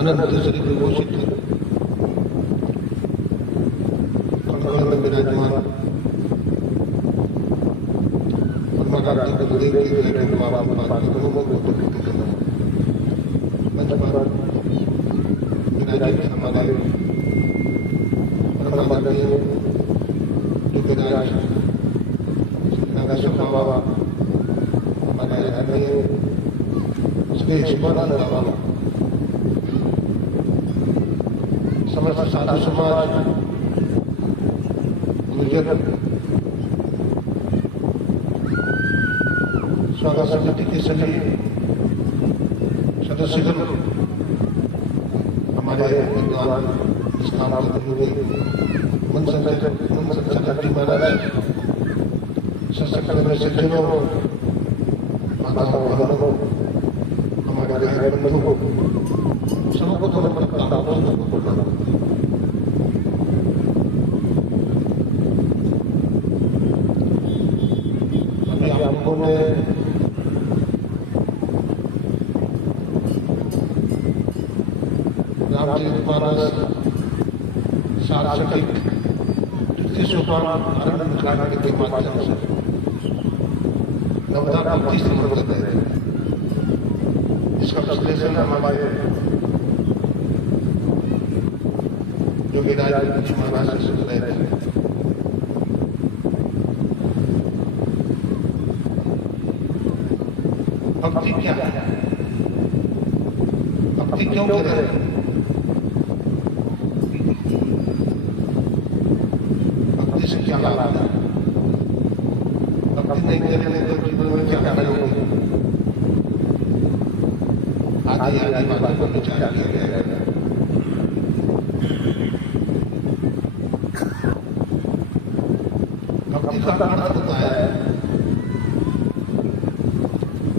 अनंत श्री विभूषित कमल में विराजमान परमाकांति गुरुदेव की जय बाबा पार्वती को मंच पर विराजित हमारे परमाकांति जो विराज नागेश्वर बाबा हमारे अन्य श्री शिवानंद बाबा समस्त साधु समाज गुर्जर स्वागत समिति के सभी सदस्यगण हमारे विद्वान स्थान मन संचालक जी महाराज सशक्त सज्जनों माताओं बहनों हमारे भाई बंधुओं सबको तो अभी आप लोगों ने रामचरितमानस सारस्वतिक तृतीय सोपान आनंद निकालने के माध्यम से नवदा भक्ति संवर्धित है। इसका विश्लेषण हमारे योगीराज जी महाराज से सुन रहे थे। भक्ति क्या है? भक्ति क्यों करें? भक्ति से क्या लाभ है? भक्ति नहीं करेंगे तो जीवन में क्या करोगे? आदि आदि बातों पर विचार किया गया है। भक्ति का अर्थ होता है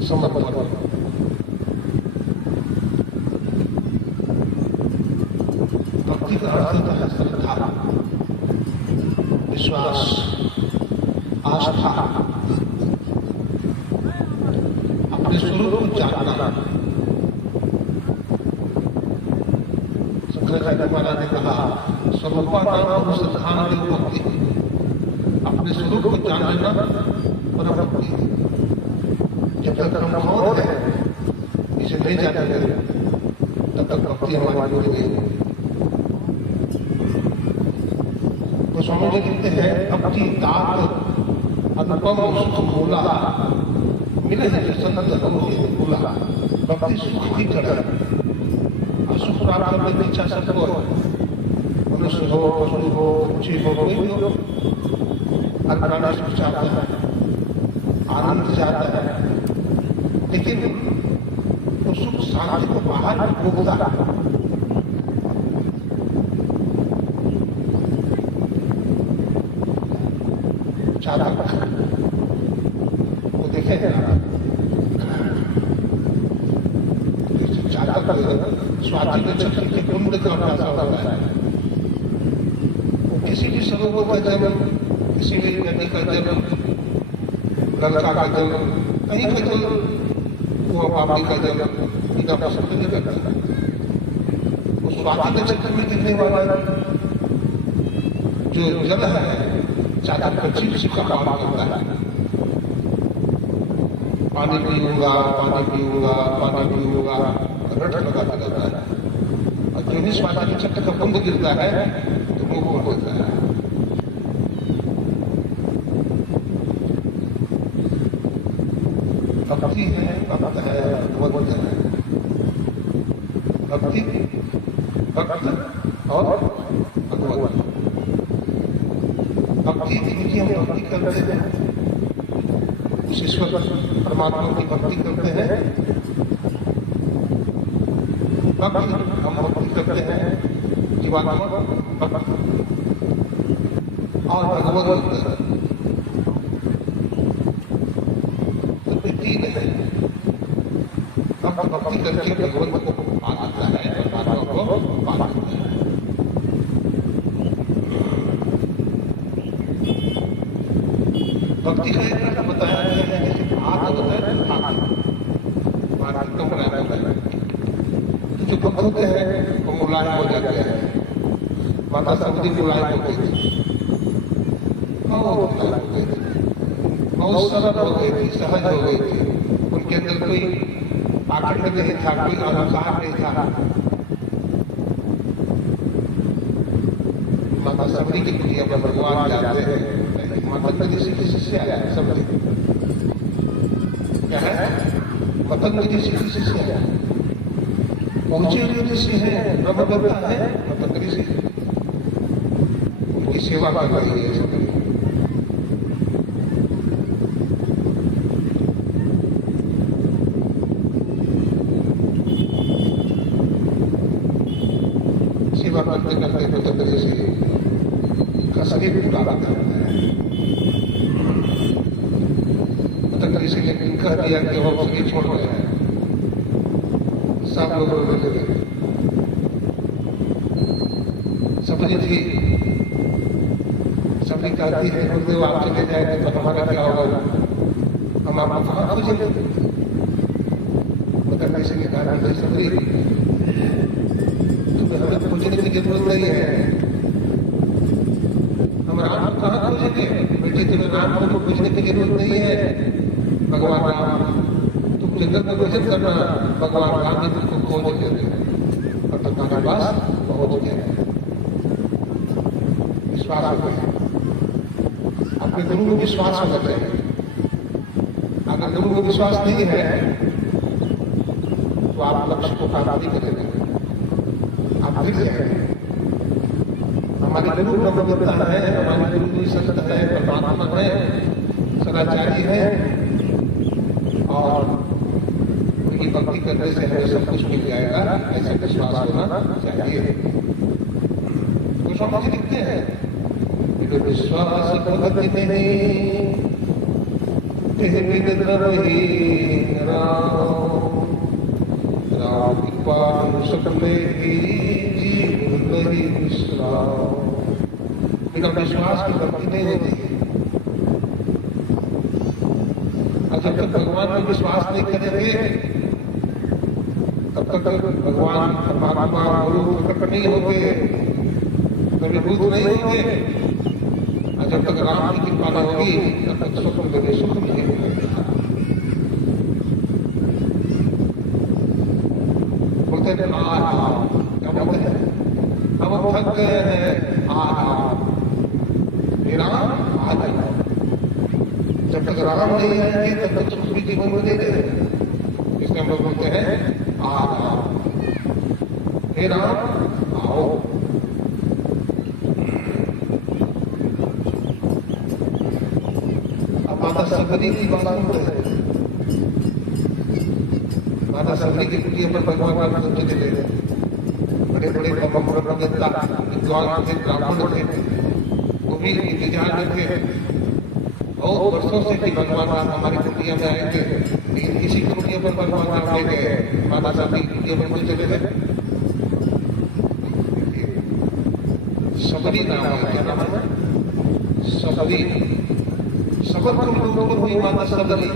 समर्पण। भक्ति का अर्थ होता है श्रद्धा, विश्वास, आस्था, अपने स्वरूप को जानना। शंकराचार्य महाराज ने कहा स्वरूपानाम श्रद्धांति भक्ति, अपने स्वरूप को जान लेना और भक्ति। जब तक हम कौन है इसे नहीं जानते तब तक भक्ति हमारी जुड़ी नहीं। तो स्वामी जी कहते हैं भक्ति दात अनुपम सुख मूला मिले हैं संत मूला। भक्ति सुख की तरह सुख प्राप्त करने की इच्छा सबको है। मनुष्य हो, पशु हो, पक्षी हो, कोई हो, हर प्राणी सुख चाहता है, आनंद चाहता है, लेकिन तो सुख शांति को बाहर रोकता है। चातक वो देखे चातक स्वाति के चक्र के कुंड का प्यासा होता है। किसी भी सरोवर का जन्म, किसी भी नदी का जन्म, गंगा का जन्म, कहीं का जन्म, कुआं पापड़ी का जन्म इनका पसंद नहीं करता। उस स्वाति के चक्र में दिखने वाला जो जल है चातक पक्षी उसी का पान करता है। पानी पीऊंगा, पानी पीऊंगा, पानी पीऊंगा रट लगाता रहता है। और जो भी स्वाति के चक्र का बंद गिरता है तो मुंह खोल देता है। भक्ति है, भक्त है, भगवत है। भक्ति, भक्त और भगवत। भक्ति जिनकी हम भक्ति करते हैं, उस ईश्वर परमात्मा की भक्ति करते हैं। भक्ति हम भक्ति करते हैं जीवात्मा भक्त और भगवत तो तीन है। हम भक्ति करके भगवत को पाता है, परमात्मा को पाता है। भक्ति का एक अर्थ बताया गया है जैसे हाथ होता है, हाथ कम रहता है। तो जो भक्त होते हैं वो मुलायम हो जाते हैं। माता सबरी मुलायम हो गई थी, बहुत मुलायम हो गई थी, बहुत सरल हो गई थी, सहज हो गई थी। उनके अंदर कोई आकर्षण नहीं था, कोई अहंकार नहीं था। माता सबरी की कुटिया पर भगवान जाते हैं। माता ऋषि की शिष्य है सबरी, क्या है? मतंग ऋषि की शिष्य है, पहुंचे हुए ऋषि है, ब्रह्मवेत्ता है मतंग ऋषि, उनकी सेवा कर रही है सबरी। सेवा करते करते मतंग ऋषि का शरीर पूरा रहता है। मतंग ऋषि ने कह दिया कि वो शरीर छोड़ रहे हैं। सब लोग रोने लगे। सबरी थी, सबरी कहती है गुरुदेव आप चले जाएंगे तो हमारा क्या होगा, हम आपको कहाँ खोजेंगे? मतंग ऋषि ने कहा सबरी तुम्हें हमें खोजने की जरूरत नहीं है, हम राम को कहाँ खोजेंगे? बेटे तुम्हें राम को खोजने की जरूरत नहीं है। भगवान राम तुम जंगल में भजन करना, भगवान राम ने तुमको खोज लेंगे और तुम्हारे पास पहुंच गया। विश्वास हो गया, अपने गुरु में विश्वास होना चाहिए। अगर गुरु में विश्वास नहीं है तो आप लक्ष्य को प्राप्त नहीं करेंगे, आप गिर जाएंगे। हमारे गुरु ब्रह्मवेत्ता है, हमारे गुरु संत है, परमात्मा है, सदाचारी है और उनकी भक्ति करने से हमें सब कुछ मिल जाएगा, ऐसा विश्वास होना चाहिए। तो स्वामी जी लिखते हैं विश्वास भक्ति नहीं राम कृपा सकले जीव नहीं विश्राम। बिना विश्वास की भक्ति नहीं होती है। और जब तक भगवान में विश्वास नहीं करेंगे तब तक भगवान परमात्मा गुरु प्रकट नहीं होंगे, प्रभुभूत नहीं होंगे। और जब तक राम की कृपा न होगी तब तक सुख में सुख नहीं होगा। बोलते हैं क्या बोलते हैं? हम थक गए हैं, राम आ जाए। जब तक राम नहीं आएंगे तब तक सुख भी जीवन में नहीं रहेगा। इसलिए हम लोग बोलते हैं हे राम आओ। अब माता सबरी की बात सुनते हैं। माता सबरी की कुटिया पर भगवान राम चलते चले गए। बड़े बड़े ब्रह्मवेत्ता विद्वान थे, ब्राह्मण थे, वो भी इंतजार में थे बहुत वर्षों से कि भगवान राम हमारी कुटिया में आएंगे। लेकिन किसी कुटिया पर भगवान राम ले गए, माता सबरी की कुटिया पर चले गए। सबरी नाम है, क्या नाम है? सबरी। सबक लोगों को हुई माता सबरी।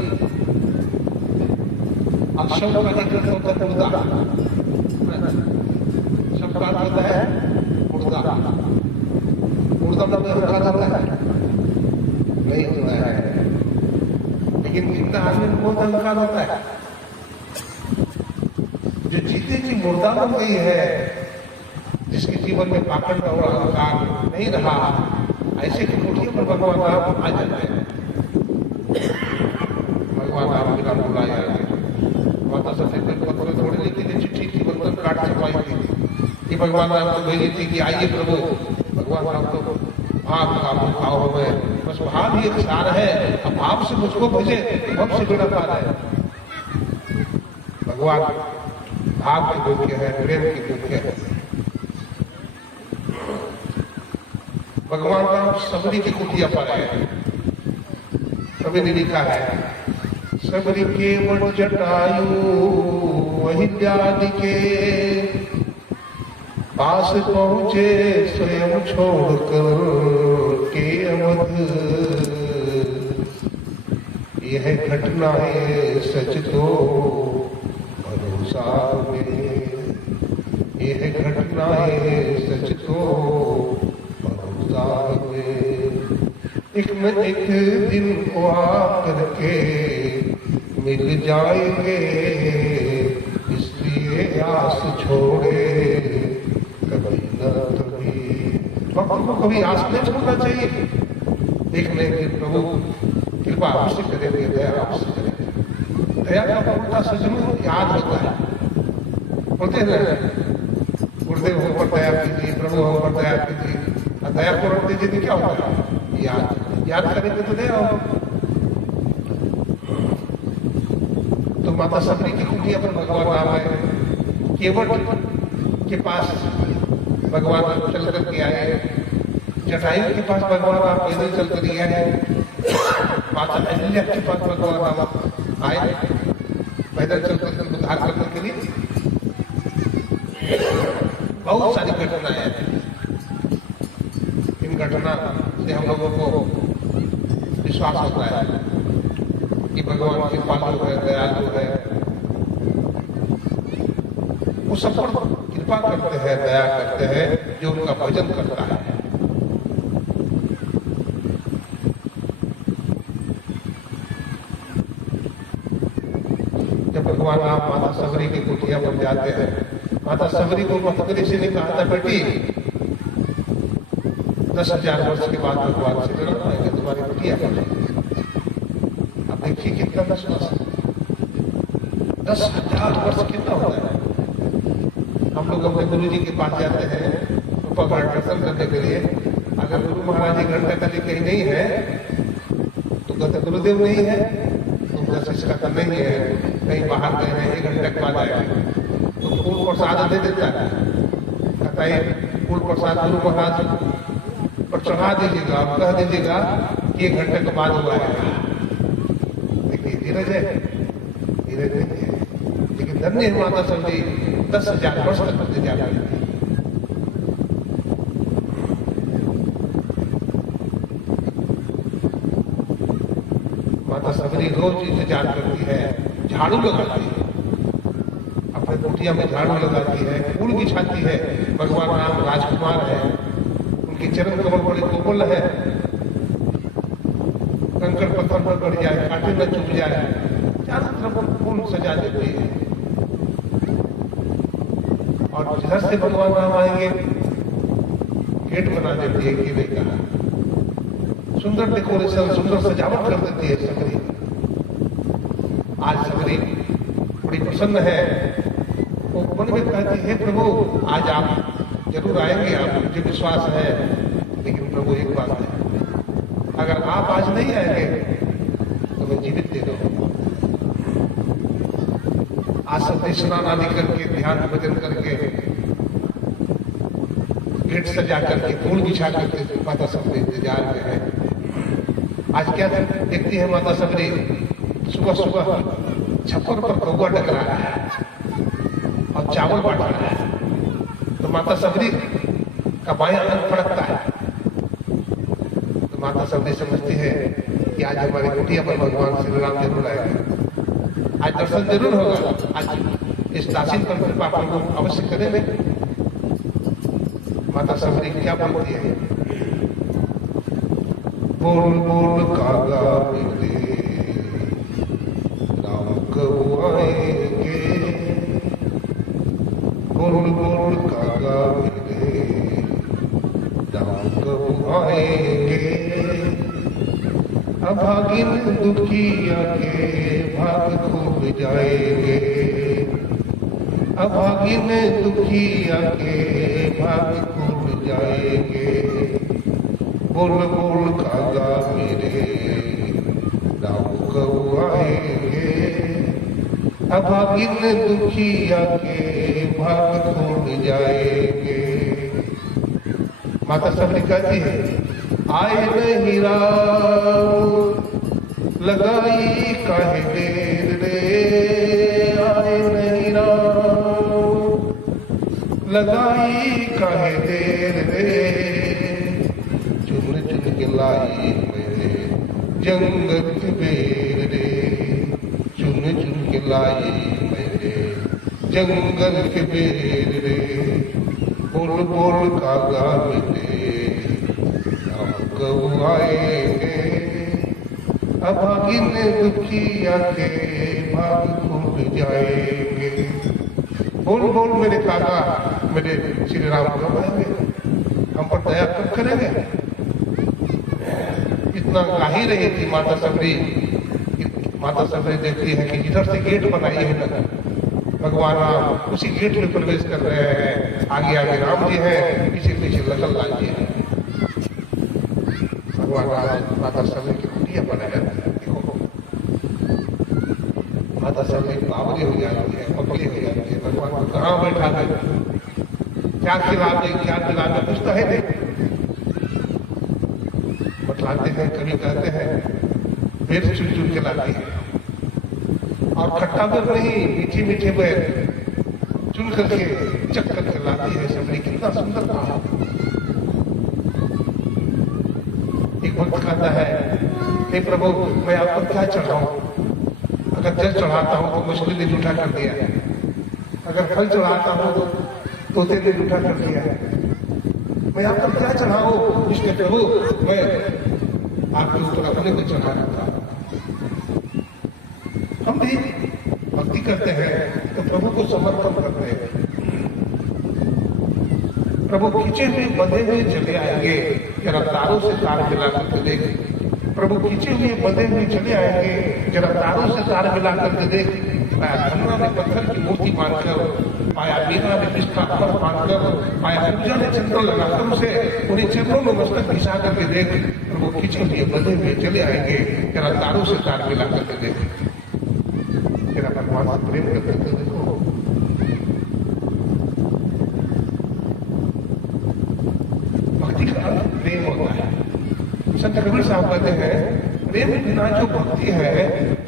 अब शब्द का निकट होता है मुर्दा, शब्द का होता है मुर्दा। मुर्दा में होता है नहीं होता है, लेकिन जितना आदमी को बहुत अहंकार होता है। जो जीते की मुर्दा बन गई है, जिसके जीवन में पाखंड और अहंकार नहीं रहा, ऐसे की कुटिया पर भगवान राम आ जाते हैं। भगवान राम बिना बुलाया माता सबरी पत्र छोड़ने के लिए चिट्ठी की बंधन काट छपाई थी कि भगवान राम को भेजी थी कि आइए प्रभु। भगवान राम तो भाव भाव हो गए, बस भाव ही एक सार है। अब भाव से मुझको भेजे, भव से बेड़ा पार है। भगवान भाव के योग्य है, प्रेम के योग्य है। भगवान राम सबरी की कुटिया पर है। कवि ने लिखा है सबरी के वट जटायु अहिल्यादि के पास पहुंचे स्वयं छोड़कर के अवध। यह घटनाएं सच तो भरोसा में। एक न एक दिन वो आकर के मिल जाएंगे, इसलिए आस छोड़े कभी न कभी। भक्तों को कभी आस नहीं छोड़ना चाहिए। एक न एक दिन प्रभु कृपा आपसे करेंगे, दया आपसे करेंगे। दया का उल्टा सजनों याद होता है, बोलते हैं गुरुदेव हम पर दया कीजिए, प्रभु हम पर दया कीजिए। दया को रख दीजिए तो क्या होगा? याद करेंगे तो दया होगा। तो माता सबरी की कुटिया पर भगवान आ गए। केवट के पास भगवान चल करके आए, जटायु के पास भगवान आप पैदल चल कर आए, माता अहिल्या के पास भगवान आप आए पैदल चल कर उद्धार करने के लिए। बहुत सारी घटनाएं हैं। इन घटना से हम लोगों को विश्वास होता है कि भगवान कृपालु है, दयालु है। वो सब पर कृपा करते हैं, दया करते हैं जो उनका भजन करता है। जब भगवान आप माता सबरी की कुटिया पर जाते हैं, माता सबरी को मतगरी ने कहा था बेटी 10,000 वर्ष के बाद भगवान से जन्म आएंगे तुम्हारी कुटिया पर। अब देखिए कितना 10,000 वर्ष कितना होता है। हम लोग अपने गुरु जी के पास जाते हैं उपहार दर्शन करने के लिए। अगर गुरु महाराज जी घंटा कली कहीं नहीं है तो कहते गुरुदेव नहीं है, उनका शिष्य का नहीं है, कहीं बाहर गए हैं, 1 घंटे के बाद आएगा तो फूल प्रसाद दे देता है। कहता है फूल प्रसाद गुरु महाराज पर चढ़ा दीजिएगा और कह दीजिएगा कि 1 घंटे के बाद हुआ है। देखिए धीरज है, धीरज नहीं है। लेकिन धन्य माता सबरी 10,000 वर्ष तक इंतजार करती है। माता सबरी रोज इंतजार करती है, झाड़ू लगाती है, अपने कुटिया में झाड़ू लगाती है, फूल बिछाती है। भगवान राम राजकुमार है, उनके चरण कमल बड़े कोमल है, कंकड़ पत्थर पर पड़ जाए, कांटे में चुभ जाए, चारों तरफ फूल सजा देती है। और जिधर से भगवान राम आएंगे गेट बना देती है केले का, सुंदर डेकोरेशन, सुंदर सजावट कर देती है सबरी। आज सबरी बड़ी प्रसन्न है, वो मन में कहती है प्रभु आज आप जरूर आएंगे, आप मुझे विश्वास है। लेकिन प्रभु एक बात है, अगर आप आज नहीं आएंगे तो मैं जीवित दे दो। आज सब स्नान आदि करके ध्यान भजन करके गेट सजा करके फूल बिछा करके माता सबरी इंतजार में है। आज क्या देखती है माता सबरी, सुबह सुबह छप्पर पर कौवा टकरा रहा है और चावल बांट रहा है। तो माता सबरी का बायां अंग फड़कता है। तो माता सबरी समझती है कि आज हमारी कुटिया पर भगवान श्री राम जरूर आएंगे, आज दर्शन जरूर होगा, आज इस दासीन पर कृपा प्रभु अवश्य करेंगे। माता सबरी क्या बोलती है, बोल बोल कागा मेरे राम कब आएंगे, बोल बोल कागा मेरे राम कब आएंगे। अभागिन दुखिया के भाग खूब जाएंगे, अभागिन दुखिया के भाग खूब जाएंगे। बोल बोल कागा मेरे राम कब आएंगे, अभागिन दुखिया के भाग खूब जाएंगे। माता सबरी कहती है आए नहीं राम लगाई काहे देर रे, आए नहीं राम लगाई काहे देर रे। चुन चुन के लाई मेरे जंगल के बेर रे, चुन चुन के लाई मेरे जंगल के बेर रे। बोल बोल कागा मेरे राम कब आएंगे, अभागिन दुखिया के भाग खुल जाएंगे। बोल बोल मेरे काका, मेरे श्री राम कब आएंगे, हम पर दया कब करेंगे। इतना गा ही रही थी माता सबरी। माता सबरी देखती है कि इधर से गेट बनाई है ना, भगवान राम उसी गेट में प्रवेश कर रहे हैं। आगे आगे राम जी हैं, पीछे पीछे लखन लाल जी हैं। भगवान राम माता सबरी की कुटिया बनाया। देखो माता सबरी बावरी हो जाती है, पकड़ी हो जाती है। भगवान को कहाँ बैठा दे, क्या खिला दे, क्या खिला दे, कुछ तो है नहीं। बतलाते हैं, कभी कहते हैं बेर चुन चुन के लाती है, और खट्टा बेर नहीं, मीठे मीठे बेर चुन करके चक करके लाती है। सबरी कितना सुंदर कहा। एक भक्त कहता है, हे प्रभु मैं आपको क्या चढ़ाऊं। अगर जल चढ़ाता हूं तो मछली ने जूठा कर दिया है, अगर फल चढ़ाता हूं तो तोते ने जूठा कर दिया है, मैं आपको क्या चढ़ाऊं। इसलिए प्रभु मैं आपके ऊपर अपने को चढ़ा रहा। हम भी भक्ति करते हैं तो प्रभु को समर्पण करते हैं। प्रभु खींचे हुए बंधे हुए चले आएंगे, जरा तारों से तार मिला करके देख। प्रभु खींचे हुए बंधे हुए चले आएंगे, जरा तारों से तार मिला करके देख। पाया धनुआ ने पत्थर की मूर्ति मानकर, पाया मीना ने पिस्ता अमर मानकर, पाया पूजा ने चंद्र लगाकर उसे उन्हें चरणों में मस्तक घिसा करके देख। प्रभु खींचे हुए बंधे हुए चले आएंगे, जरा तारों से तार मिला करके देख। तेरा भगवान से प्रेम करते थे। देखो भक्ति का अर्थ प्रेम होता है। संत कबीर साहब कहते हैं, प्रेम बिना जो भक्ति है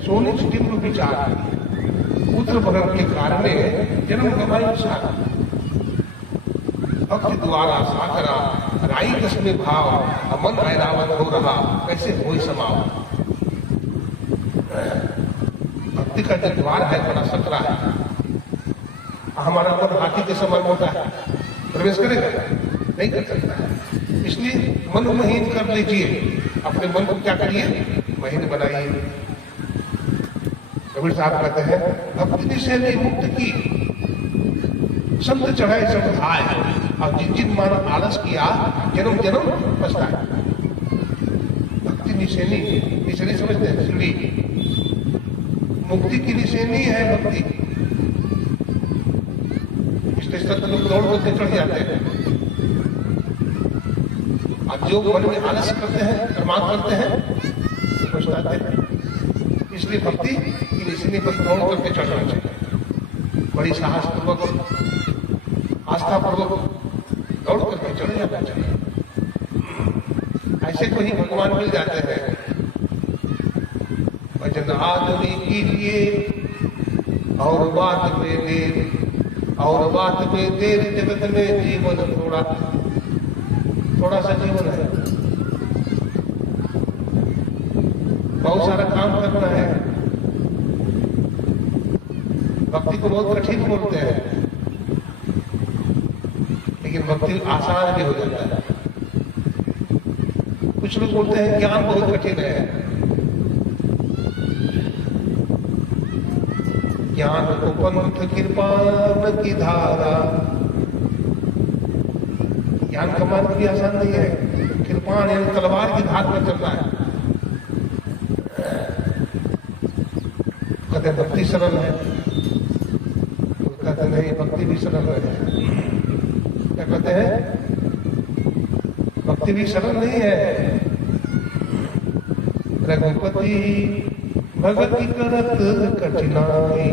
सोने तीव्र विचार, पुत्र भरण के कारण जन्म गवाई सार। भक्ति द्वारा साकरा राई कसमे भाव, मन ऐरावत हो रहा कैसे हो समाव। भक्ति का जो द्वार है बड़ा सकरा है। हमारा मन हाथी के समान होता है, प्रवेश करेगा नहीं कर सकता। इसलिए मन महीन कर लीजिए, अपने मन को क्या करिए, महीन बनाइए। कबीर साहब कहते हैं, भक्ति से नहीं मुक्त की संत चढ़ाए सब आए, और जिन जिन मानव आलस किया जन्म जन्म पछताए। भक्ति निशेनी, निशेनी समझते हैं, सीढ़ी मुक्ति की निशेनी है भक्ति। इसलिए संत लोग दौड़ करके चढ़ जाते हैं। अब जो मन में आलस करते हैं, प्रमाद करते हैं, पछताते हैं। इसलिए भक्ति की निशानी पर दौड़ करके चढ़ना चाहिए। बड़ी साहस पूर्वक, आस्था पूर्वक दौड़ करके चढ़ जाना चाहिए। ऐसे को ही भगवान मिल जाते हैं। भजन आदमी कीजिए और बात में देर, और बात में देर। जगत में जीवन थोड़ा सा जीवन है, बहुत सारा काम करना है। भक्ति को बहुत कठिन बोलते हैं, लेकिन भक्ति आसान भी हो जाता है। कुछ लोग बोलते हैं ज्ञान बहुत कठिन है। ज्ञान को पंथ कृपान की धारा, ज्ञान कमाना भी आसान नहीं है। कृपान यानी तलवार की धार में चलता है। कहते भक्ति सरल है, कहते नहीं भक्ति भी सरल है। क्या कहते हैं, भक्ति भी सरल नहीं है। रघुपति भगति करत कठिनाई,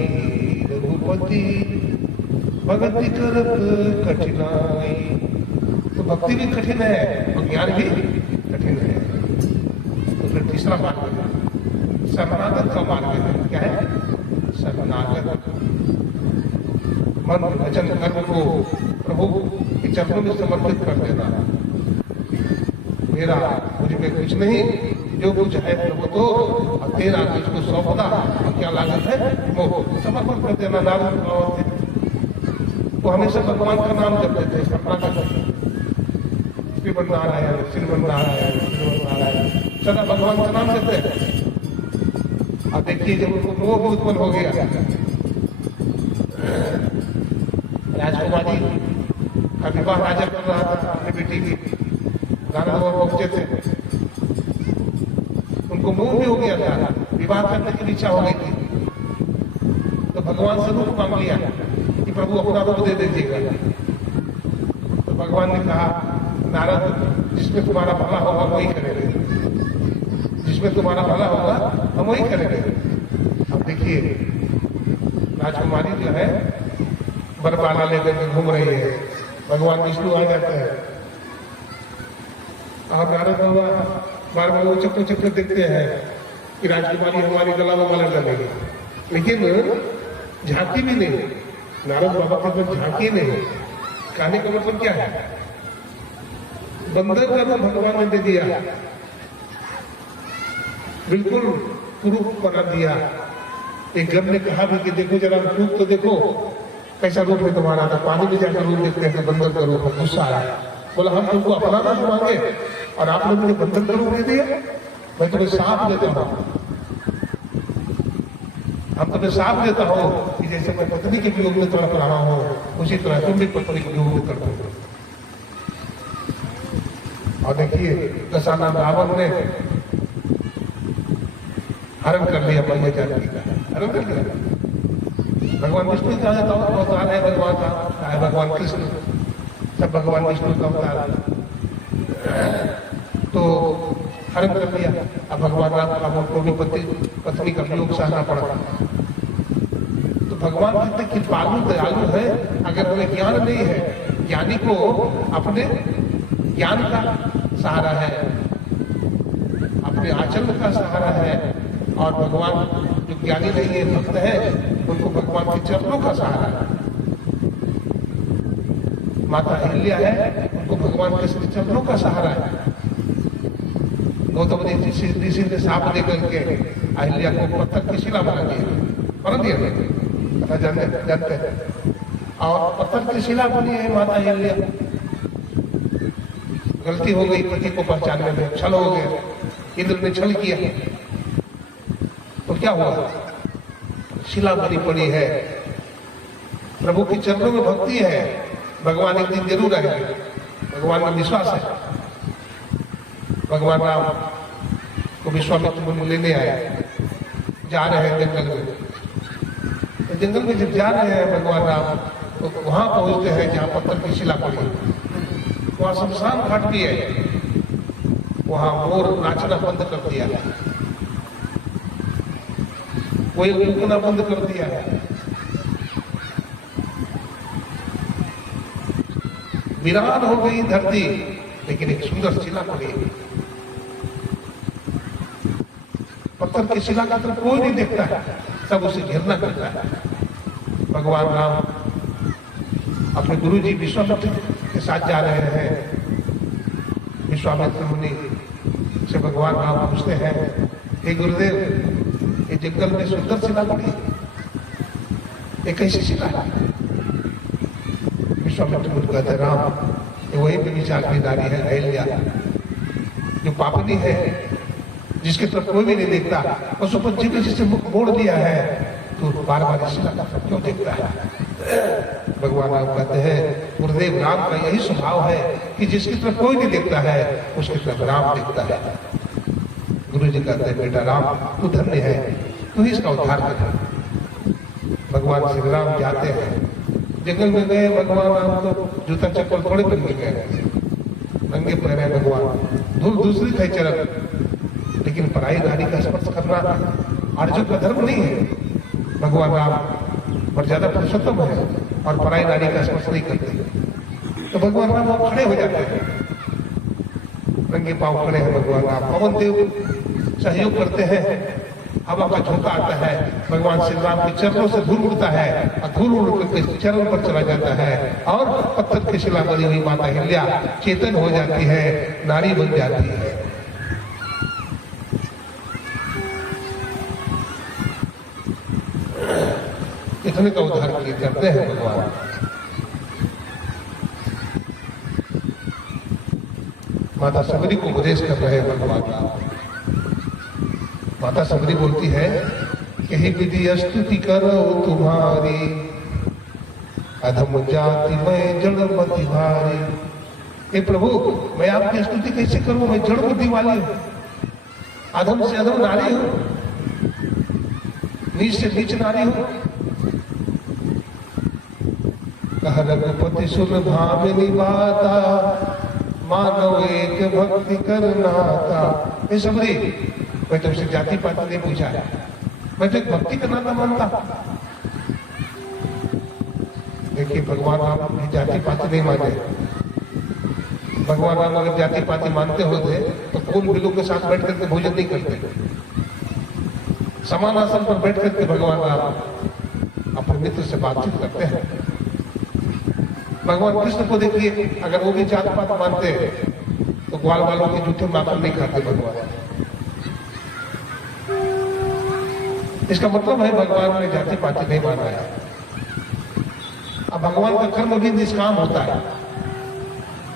रघुपति भगति करत कठिनाई। तो भक्ति भी कठिन है और ज्ञान भी कठिन है। तो फिर तीसरा मार्ग है शरणागत का मार्ग है। क्या है शरणागत? मन वचन कर्म को प्रभु के चरणों में समर्पित कर देना। मेरा मुझ में कुछ नहीं, जो कुछ है प्रभु तो, और तेरा तुझको सौंपना, और क्या लागत है मोह। समर्पण कर देना। नाम वो हमेशा भगवान का नाम जपते थे, शरणागत। श्रीमन नारायण, श्रीमन नारायण, श्रीमन नारायण, सदा भगवान का नाम जपते हैं। और देखिए जब उनको मोह भी उत्पन्न हो गया, राजकुमारी का विवाह राजा कर रहा था अपनी बेटी की, नारद बाबा पहुंचे थे, उनको मोह भी हो गया था, विवाह करने की इच्छा हो गई थी। तो भगवान से रूप मांग लिया कि प्रभु अपना रूप दे दीजिएगा। तो भगवान ने कहा, नारद, जिसमें तुम्हारा भला होगा वही करेंगे, जिसमें तुम्हारा भला होगा हम वही करेंगे। अब देखिए राजकुमारी जो है बरमाला लेकर के घूम रही है, भगवान विष्णु आ जाते हैं और नारद बाबा बार बार वो चक्कर चक्कर देखते हैं कि राजकुमारी हमारी गला में मलर लगेगी, लेकिन झांकी भी नहीं, नारद बाबा के पास झांकी नहीं। कहने का मतलब क्या है, बंदर का तो भगवान ने दे दिया, बिल्कुल कुरूप बना दिया। एक गण ने कहा भी कि देखो जरा रूप तो देखो कैसा रूप है तुम्हारा, तो पानी में जाकर रूप देखते हैं बंदर का रूप है, गुस्सा आया, बोला हम तुमको अपना रूप मांगे और आपने मुझे बंदर का रूप दे दिया, मैं तुम्हें साफ देता हूँ, हम तुम्हें साफ देता हूँ कि जैसे मैं पत्नी के वियोग में तड़प रहा हूँ उसी तरह तुम भी पत्नी के वियोग में तड़पो। और देखिए दशाना रावण ने हरण कर लिया मैया जानकी का, हरण कर लिया। भगवान विष्णु का अवतार है, भगवान का है, भगवान कृष्ण सब भगवान विष्णु का अवतार, तो हरण कर लिया। अब भगवान राम को भी पत्नी का वियोग सहना पड़ा। तो भगवान कितने कृपालु दयालु है, अगर हमें ज्ञान नहीं है, ज्ञानी को अपने ज्ञान का सहारा है, अपने आचरण का सहारा है, और भगवान जो ज्ञानी नहीं है भक्त है उनको भगवान के चरणों का सहारा है। माता अहिल्या है, उनको भगवान के चरणों का सहारा है। गौतम ऋषि ने साप लेकर के अहिल्या को पत्थर की शिला बना दिया, पता जानते हैं, और पत्थर की शिला बनी है माता अहिल्या। गलती हो गई पति को पहचानने में, छल हो गया, इंद्र ने छल किया, तो क्या हुआ, शिला बनी पड़ी है। प्रभु के चरणों में भक्ति है, भगवान एक दिन जरूर आएंगे, भगवान में विश्वास है। भगवान राम को विश्वामित्र मुनि लेने आए, जा रहे हैं जंगल में, तो जंगल में जब जा रहे हैं भगवान राम तो वहां पहुंचते हैं जहां पत्थर की शिला पड़ी, वहां शमशान घाट भी है, वहां मोर नाचना बंद कर दिया है, कोई रुकना बंद कर दिया है, वीरान हो गई धरती, लेकिन एक सुंदर शिला पड़ी। पत्थर की शिला का तरफ कोई नहीं देखता है, सब उसे घृणा करता है। भगवान राम अपने गुरु जी विश्वामित्र के साथ जा रहे हैं। विश्वामित्र मुनि से भगवान राम पूछते हैं, हे गुरुदेव, ये जंगल में सुंदर शिला पड़ी, ये कैसी शिला है? विश्वामित्र मुनि कहते हैं, राम ये वही विचार नारी है अहिल्या, जो पापनी है, जिसकी तरफ कोई भी नहीं देखता, उस ऊपर जिसने जिससे मुख मोड़ दिया है तो बार बार शिला क्यों देखता है? भगवान राम कहते हैं, गुरुदेव राम का यही स्वभाव है कि जिसकी तरफ कोई नहीं देखता है उसकी तरफ राम देखता है। गुरु जी कहते हैं, बेटा राम तू धन्य है, तू ही इसका उद्धार कर। भगवान श्री राम जाते हैं, जंगल में गए, भगवान राम तो जूता चप्पल थोड़े पहन के गए, नंगे पैर है भगवान, धूल दूसरी थे चरण, लेकिन पराई नारी का स्पर्श करना अर्जुन का धर्म नहीं है। भगवान राम और ज्यादा पुरुषोत्तम है और पराई नारी का स्पर्श नहीं करते, तो भगवान राम वो खड़े हो जाते हैं, नंगे पांव खड़े हैं भगवान राम। पवन देव सहयोग करते हैं, हवा का झोंका आता है, भगवान श्री राम के चरणों से धूल उड़ता है और धूल उड़ करके चरण पर चला जाता है, और पत्थर की शिला बनी हुई माता अहिल्या चेतन हो जाती है, नारी बन जाती है। इतने का उद्धार करते हैं भगवान। माता सबरी को उपदेश कर रहे हैं भगवान राम। माता सबरी बोलती है, यही विधि स्तुति करो तुम्हारी, अधम जाति में जड़मति भारी। हे प्रभु, मैं आपकी स्तुति कैसे करूं? मैं जड़मति वाली हूं, अधम से अधम नारी हूं, नीच से नीच नारी हूं। कह रघुपति सुन भामिनी बाता, मानव एक भक्ति करनाता। ये समझी, मैं तुमसे जाति पाति नहीं पूछा है, मैं तो एक भक्ति करना था मानता। देखिए, भगवान राम भी जाति पाति नहीं माने। भगवान राम अगर जाति पाति मानते होते तो फूल बिल्लू के साथ बैठ करके भोजन नहीं करते। समान आसन पर बैठ करके भगवान राम अपने मित्र से बातचीत करते हैं। भगवान कृष्ण को देखिए, अगर वो भी जात पात मानते तो ग्वाल वालों के जूठे माखन नहीं खाते भगवान। इसका मतलब है भगवान ने जाति पाति नहीं माना है। अब भगवान का कर्म भी निष्काम होता है।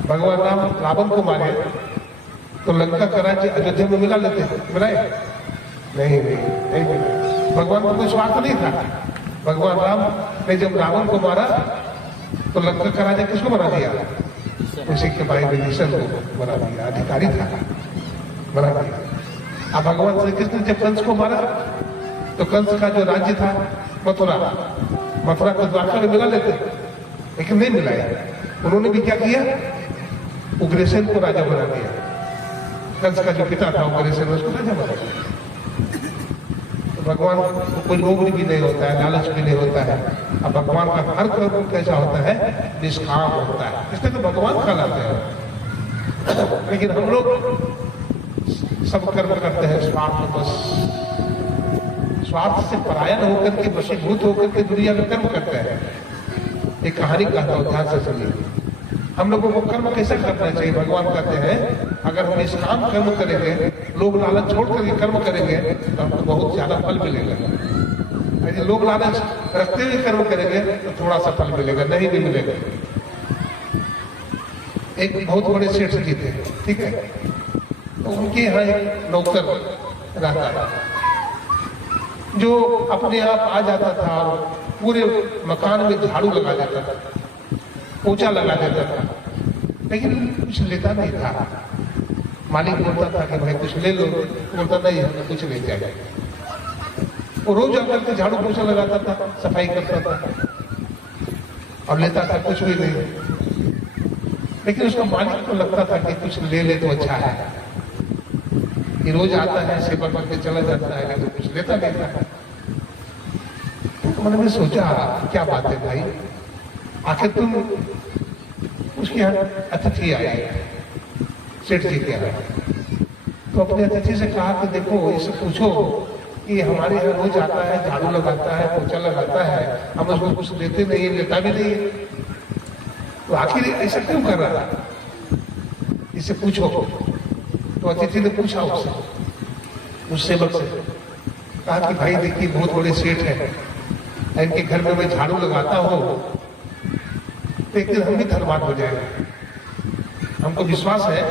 भगवान राम रावण को मारे तो लंका का राज्य अयोध्या में मिला लेते हैं, मिलाए? नहीं मिला। भगवान को कोई स्वार्थ नहीं था। भगवान राम ने जब रावण को मारा तो लंका का राजा किसको बना दिया? उसी के भाई विभीषण को बना दिया, अधिकारी था, बना दिया। अब भगवान श्री कृष्ण जब कंस को मारा तो कंस का जो राज्य था मथुरा को द्वारका में मिला लेते, लेकिन नहीं मिलाया। उन्होंने भी क्या किया? उग्रसेन को राजा बना दिया। कंस का जो पिता था उग्रसेन, उसको राजा बना दिया। तो भगवान को कोई लोभ भी नहीं होता है, लालच भी नहीं होता है। अब भगवान का हर कर्म कैसा होता है? निष्काम होता है, इसलिए तो भगवान कहलाते हैं। लेकिन हम लोग सब कर्म करते हैं स्वार्थ बस, स्वार्थ से परायण होकर के, वशीभूत होकर के दुनिया में कर्म करते हैं। एक कहानी कहता हूं, ध्यान से सुनिए। हम लोगों को कर्म कैसा करना चाहिए? भगवान कहते हैं अगर हम निष्काम कर्म करेंगे, लोग लालच छोड़ करके कर्म करेंगे तो हमको बहुत ज्यादा फल मिलेगा। यदि लोग लालच रखते हुए कर्म करेंगे तो थोड़ा सा फल मिलेगा, नहीं भी मिलेगा। एक बहुत बड़े सेठ जी थे, ठीक है, तो उनके यहाँ एक नौकर रहता था जो अपने आप आ जाता था और पूरे मकान में झाड़ू लगा देता था, पोछा लगा देता था, लेकिन कुछ लेता नहीं था। मालिक बोलता था कि भाई कुछ ले लो, बोलता नहीं हमें कुछ नहीं चाहिए। वो रोज आकर के झाड़ू पोछा लगाता था, सफाई करता था और लेता था कुछ भी नहीं। लेकिन उसका मालिक को लगता था कि कुछ ले ले तो अच्छा है, कि रोज आता है सेवा करके चला जाता है, तो कुछ लेता नहीं था। तो मैंने भी सोचा क्या बात है भाई, आखिर तुम उसके यहाँ अतिथि आए सेठ जी के यहाँ, तो अपने अतिथि से कहा कि देखो इससे पूछो कि हमारे यहाँ रोज आता है, झाड़ू लगाता है, पोछा लगाता है, हम उसको कुछ देते नहीं, लेता भी नहीं, तो आखिर ऐसा क्यों कर रहा है, इससे पूछो। तो अतिथि ने पूछा उससे, उस सेवक से, कहा कि भाई देखिए बहुत बड़े सेठ है, इनके घर में मैं झाड़ू लगाता हूँ तो एक दिन हम भी धनवान हो जाएंगे। हमको विश्वास है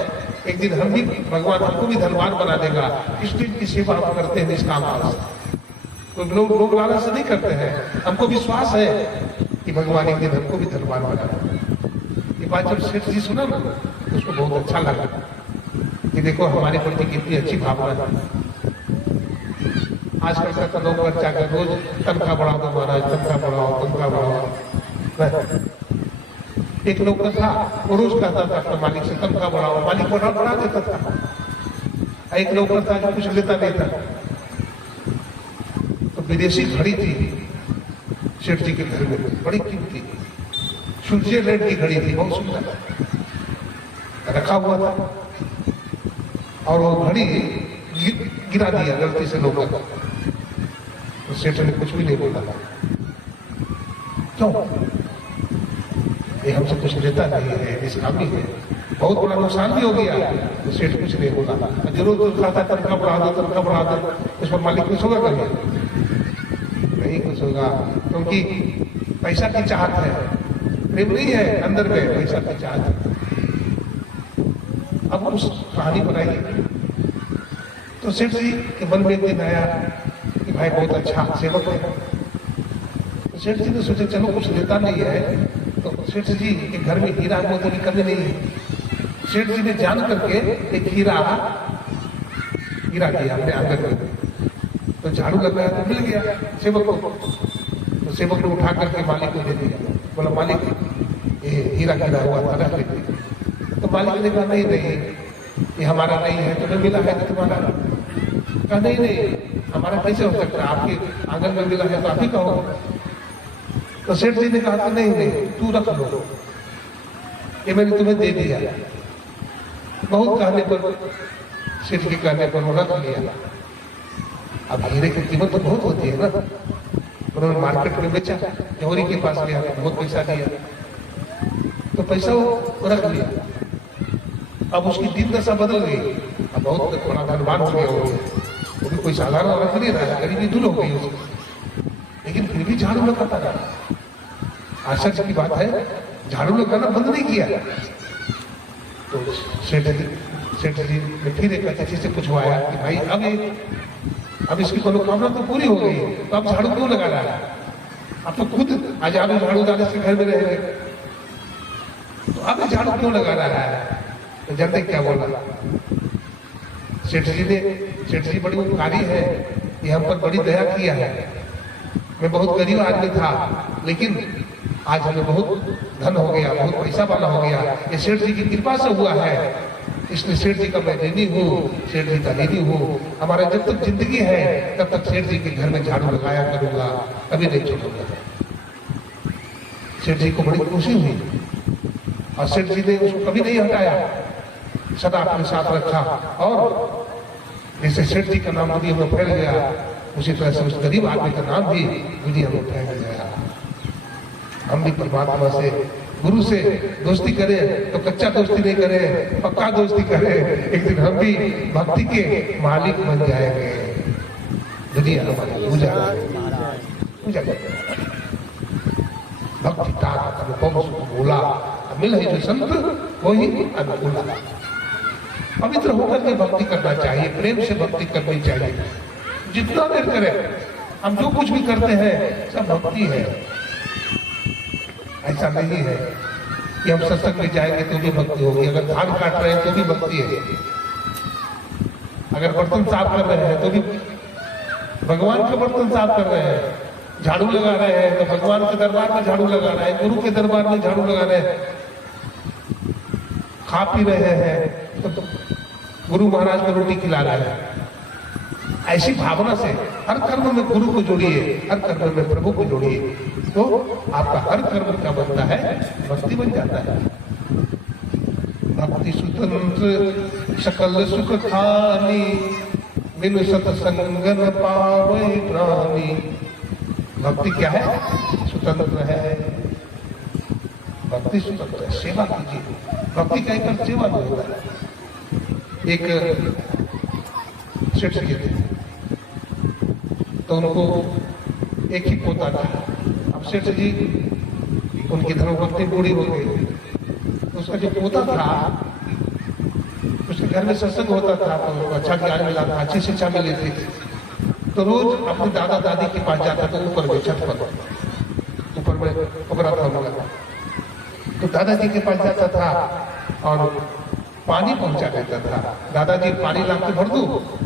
एक दिन हम भी, भगवान हमको भी धनवान बना देगा, इसलिए इनकी सेवा हम करते हैं निष्काम भाव से। तो लोग लालच से नहीं करते हैं, हमको विश्वास है कि भगवान एक दिन हमको भी धनवान बना देगा। ये बात जब सेठ जी सुना ना तो उसको बहुत अच्छा लगा कि देखो हमारे प्रति कितनी अच्छी भावना है। आजकल का तो लोग बच्चा का रोज तनख्वाह बढ़ाओ तो महाराज, तनख्वाह बढ़ाओ, तनख्वाह बढ़ाओ। एक लोग का था वो रोज कहता था अपने मालिक से तनख्वाह बढ़ाओ, मालिक बढ़ा देता था। एक लोग का था जो कुछ लेता नहीं था। तो विदेशी घड़ी थी सेठ जी के घर में, बड़ी कीमती स्विट्जरलैंड की घड़ी थी, बहुत सुंदर रखा हुआ था, और वो घड़ी गिरा दिया गलती से लोगों का। तो सेठ ने कुछ भी नहीं बोला। क्यों? ये हमसे कुछ लेता नहीं है, निष्कामी है, बहुत बड़ा नुकसान भी हो गया। तो सेठ कुछ नहीं बोला। जरूर खाता तनख्वाह बढ़ा दो, तनख्वाह बढ़ा दो, उस पर मालिक कुछ होगा कभी? नहीं कुछ होगा, क्योंकि पैसा की चाहत है, प्रेम नहीं है अंदर में, पैसा की चाहत है। अब उस कहानी बनाई तो सेठ जी के मन में एक दिन आया कि भाई बहुत अच्छा सेवक है। तो सेठ जी ने सोचा चलो कुछ लेता नहीं है, तो सेठ जी के घर में हीरा मोती की कमी नहीं है। सेठ जी ने जान करके एक हीरा दिया अपने आंगन में। तो झाड़ू लगाया तो मिल गया सेवक को। तो सेवक ने उठा करके मालिक को दे दिया, बोला मालिक ये हीरा गिरा हुआ था रख लेते। तो मालिक ने कहा नहीं नहीं ये हमारा नहीं है, तुम्हें मिला है तो तुम्हारा। कहा नहीं नहीं हमारा कैसे हो सकता है, आपके आंगन में मिला है तो आप ही कहो। तो सेठ जी ने कहा कि नहीं नहीं तू रख लो, ये मैंने तुम्हें दे दिया। बहुत कहने पर सेठ के कहने पर वो रख लिया। अब हीरे की कीमत तो बहुत होती है ना, उन्होंने मार्केट में बेचा, जौहरी के पास गया, बहुत पैसा दिया, तो पैसा वो रख लिया। अब उसकी दिन दशा बदल गई, अब बहुत बड़ा धनवान हो गया वो भी कोई साधारण रख नहीं रहा, गरीबी दूर हो गई उसकी, लेकिन फिर भी झाड़ू लगाता रहा। आश्चर्य की बात है, झाड़ू लगाना बंद नहीं किया। तो सेठ जी ने फिर एक अतिथि से पूछवाया कि भाई अब इसकी मनोकामना तो पूरी हो गई, तो आप झाड़ू क्यों लगा रहा है? आप तो खुद आजाद झाड़ू डाले से घर में रहेंगे, तो आप झाड़ू क्यों लगा रहा है? तो जानते क्या बोला सेठ जी बड़ी उपकारी है, ये हम पर बड़ी दया किया है। मैं बहुत गरीब आदमी था, लेकिन आज हमें बहुत धन हो गया, बहुत पैसा वाला हो गया, ये सेठ जी की कृपा से हुआ है। इसलिए सेठ जी का मैं ऋणी हूँ, सेठ जी का ऋणी हूँ। हमारा जब तक जिंदगी है तब तक सेठ जी के घर में झाड़ू लगाया करूंगा, कभी नहीं छोड़ूंगा। सेठ जी को बड़ी खुशी हुई और सेठ जी ने उसको कभी नहीं हटाया, सदा अपने साथ रखा। और जैसे सेठ जी का नाम दुनिया में फैल गया, उसी तरह से उस गरीब आदमी का नाम भी दुनिया में फैल गया। हम भी परमात्मा से, गुरु से दोस्ती करें तो कच्चा दोस्ती नहीं करें, पक्का दोस्ती करें। एक दिन हम भी भक्ति के मालिक बन जाएंगे। दुनिया हमारी पूजा भक्ति ताकत अनुपम बोला मिल है जो संत वही अनुकूला। पवित्र होकर के भक्ति करना चाहिए, प्रेम से भक्ति करनी चाहिए। जितना देर करें, हम जो कुछ भी करते हैं सब भक्ति है। ऐसा नहीं है कि हम सत्संग में जाएंगे तो भी भक्ति होगी, अगर धान काट रहे हैं तो भी भक्ति है, अगर बर्तन साफ कर रहे हैं तो भी भगवान का बर्तन साफ कर रहे हैं, झाड़ू लगा रहे हैं तो भगवान के दरबार में झाड़ू लगा रहे हैं, गुरु के दरबार में झाड़ू लगा रहे हैं, खा पी रहे हैं तो गुरु महाराज को रोटी खिला रहे हैं। ऐसी भावना से हर कर्म में गुरु को जोड़िए, हर कर्म में प्रभु को जोड़िए, तो आपका हर कर्म क्या बनता है, भक्ति बन जाता है। भक्ति स्वतंत्र सकल सुख खानी, बिनु सत्संगन पावे प्राणी। भक्ति क्या है, स्वतंत्र है। भक्ति स्वतंत्र है, सेवा कीजिए। भक्ति का एक सेवा भी होता है। एक सेठ जी थे तो उनको एक ही पोता था। अब सेठ जी उनकी धर्मपत्नी बूढ़ी हो गई, तो उसका जो पोता था उसके घर में सत्संग होता था, तो उसको अच्छा ज्ञान मिला था, अच्छी शिक्षा मिली थी। तो रोज अपने दादा दादी के पास जाता था, ऊपर में छत पर, ऊपर में उभरा था। तो दादाजी के पास जाता था और पानी पहुंचा देता था। दादाजी पानी ला के भर दो?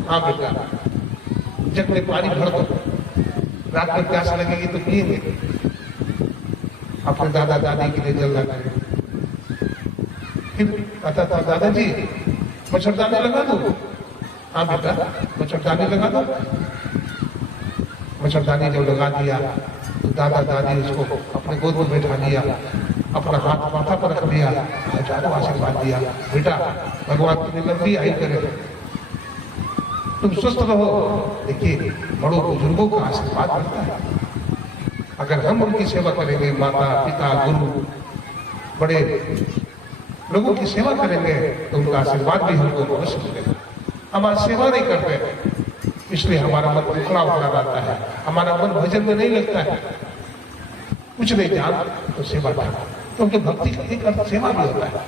हाँ बेटा, जग में पानी भर दो, रात में प्यास लगेगी तो पिएंगे। अपने दादा दादी के लिए जल लगा। फिर कहता था दादाजी मच्छरदानी लगा दो? हाँ बेटा मच्छरदानी लगा दो। मच्छरदानी जब लगा दिया तो दादा दादी उसको अपने गोद में बैठा लिया, अपना हाथ माथा पर रख लिया, हजारों आशीर्वाद दिया, बेटा भगवान तुम्हें लंबी आयु करे, तुम स्वस्थ रहो। देखिए बड़ों बुजुर्गों का आशीर्वाद मिलता है। अगर हम उनकी सेवा करेंगे, माता पिता गुरु बड़े लोगों की सेवा करेंगे तो उनका आशीर्वाद भी हमको अवश्य मिलेगा। हम आज सेवा नहीं करते, इसलिए हमारा मन उखड़ा उखड़ा रहता है, हमारा मन भजन में नहीं लगता है। कुछ नहीं जान तो सेवा जान, क्योंकि भक्ति का एक अर्थ सेवा भी होता है।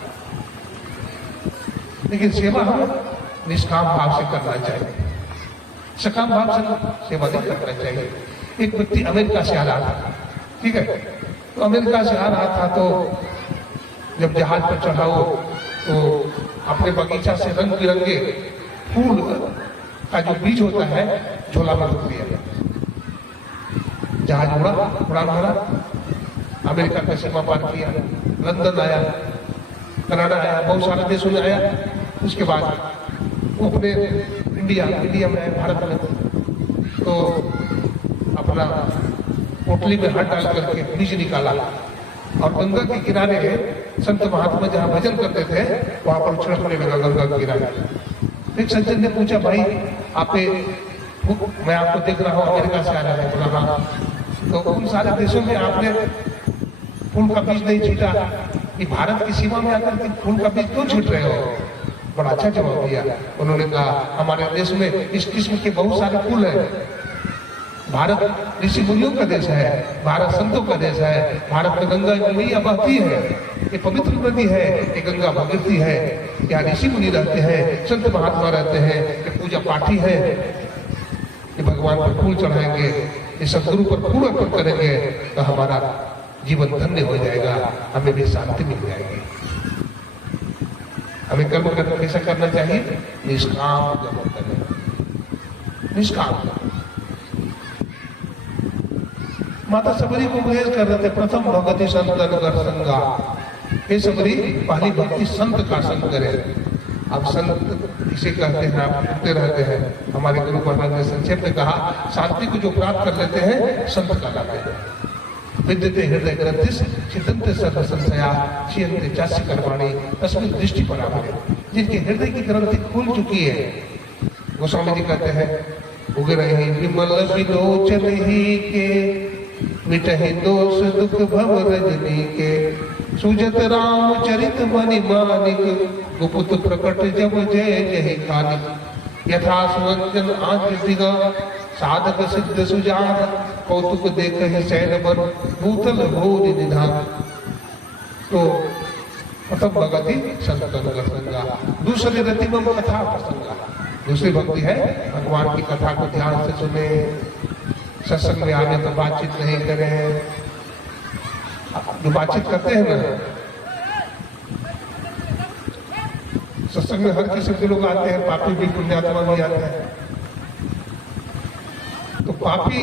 लेकिन सेवा हम निष्काम भाव से करना चाहिए। सकाम भाव से सेवा नहीं करना चाहिए। एक व्यक्ति अमेरिका से आ रहा था, ठीक है, तो अमेरिका से आ रहा था तो जब जहाज पर चढ़ा हो तो अपने बगीचा से रंग बिरंगे फूल का जो बीज होता है झोला में रख दिया। जहाज उड़ान भरा, अमेरिका का सीमा पार किया, लंदन आया, कनाडा आया, बहुत सारे देशों में आया। उसके बाद वो अपने इंडिया में आए, भारत में, तो अपना पोटली में हाथ डाल करके बीज निकाला और गंगा के किनारे संत महात्मा जहाँ भजन करते थे वहां पर छिड़कने लगा गंगा के किनारे। एक सज्जन ने पूछा, भाई मैं आपको देख रहा हूँ अमेरिका से आ रहा है। बोला हाँ, तो उन सारे देशों में आपने फूल का बीज नहीं छीटा, कि भारत की सीमा में आकर के फूल का बीज क्यों छीट रहे हो? बड़ा अच्छा जवाब दिया उन्होंने। कहा हमारे देश में इस किस्म के बहुत सारे फूल हैं। भारत ऋषि मुनियों का देश है, भारत संतों का देश है, भारत में गंगा मैया बहती है, ये पवित्र नदी है, ये गंगा भागीरथी है, यहाँ ऋषि मुनि रहते हैं, संत महात्मा रहते हैं, ये पूजा पाठी है, ये भगवान पर फूल चढ़ाएंगे, ये सदगुरु पर फूल अर्पण करेंगे तो हमारा जीवन धन्य हो जाएगा, हमें भी शांति मिल जाएगी। हमें कर्म कैसा करना चाहिए? निष्काम कर्म करना, निष्काम। माता सबरी को उपदेश कर रहे थे, प्रथम भगति संत कर संगा। हे सबरी, पहली भक्ति संत का संग करे। अब संत इसे कहते हैं, आप सुनते रहते हैं, हमारे गुरु महाराज ने संक्षेप में कहा, शांति को जो प्राप्त कर लेते हैं संत कहलाते हैं। विद्यते हृदय ग्रंथिस चिदंते सर्व संशया क्षीयन्ते चास्य कर्माणि तस्मिन् दृष्टि परामरे। जिनके हृदय की ग्रंथि खुल चुकी है, गोस्वामी जी कहते हैं, उगरहि विमल विलोचन ही के मिटहि दोष दुख भव रजनी के, सुजत राम चरित मणि मानिक, गुपुत प्रकट जब जय जय कानिक। यथा सुवंजन आद्य दिगा साधक सिद्ध सुजान, कौतुक देख ही सैन बन भूतल भोर निधान। तो प्रथम भगति संत कर संगा, दूसरी रति मम कथा प्रसंगा। दूसरी भक्ति है भगवान की कथा को ध्यान से सुने, सत्संग में आने तो बातचीत नहीं करें। जो बातचीत करते हैं ना, सत्संग में हर किस्म के लोग आते हैं, पापी भी पुण्यात्मा भी आते हैं। तो पापी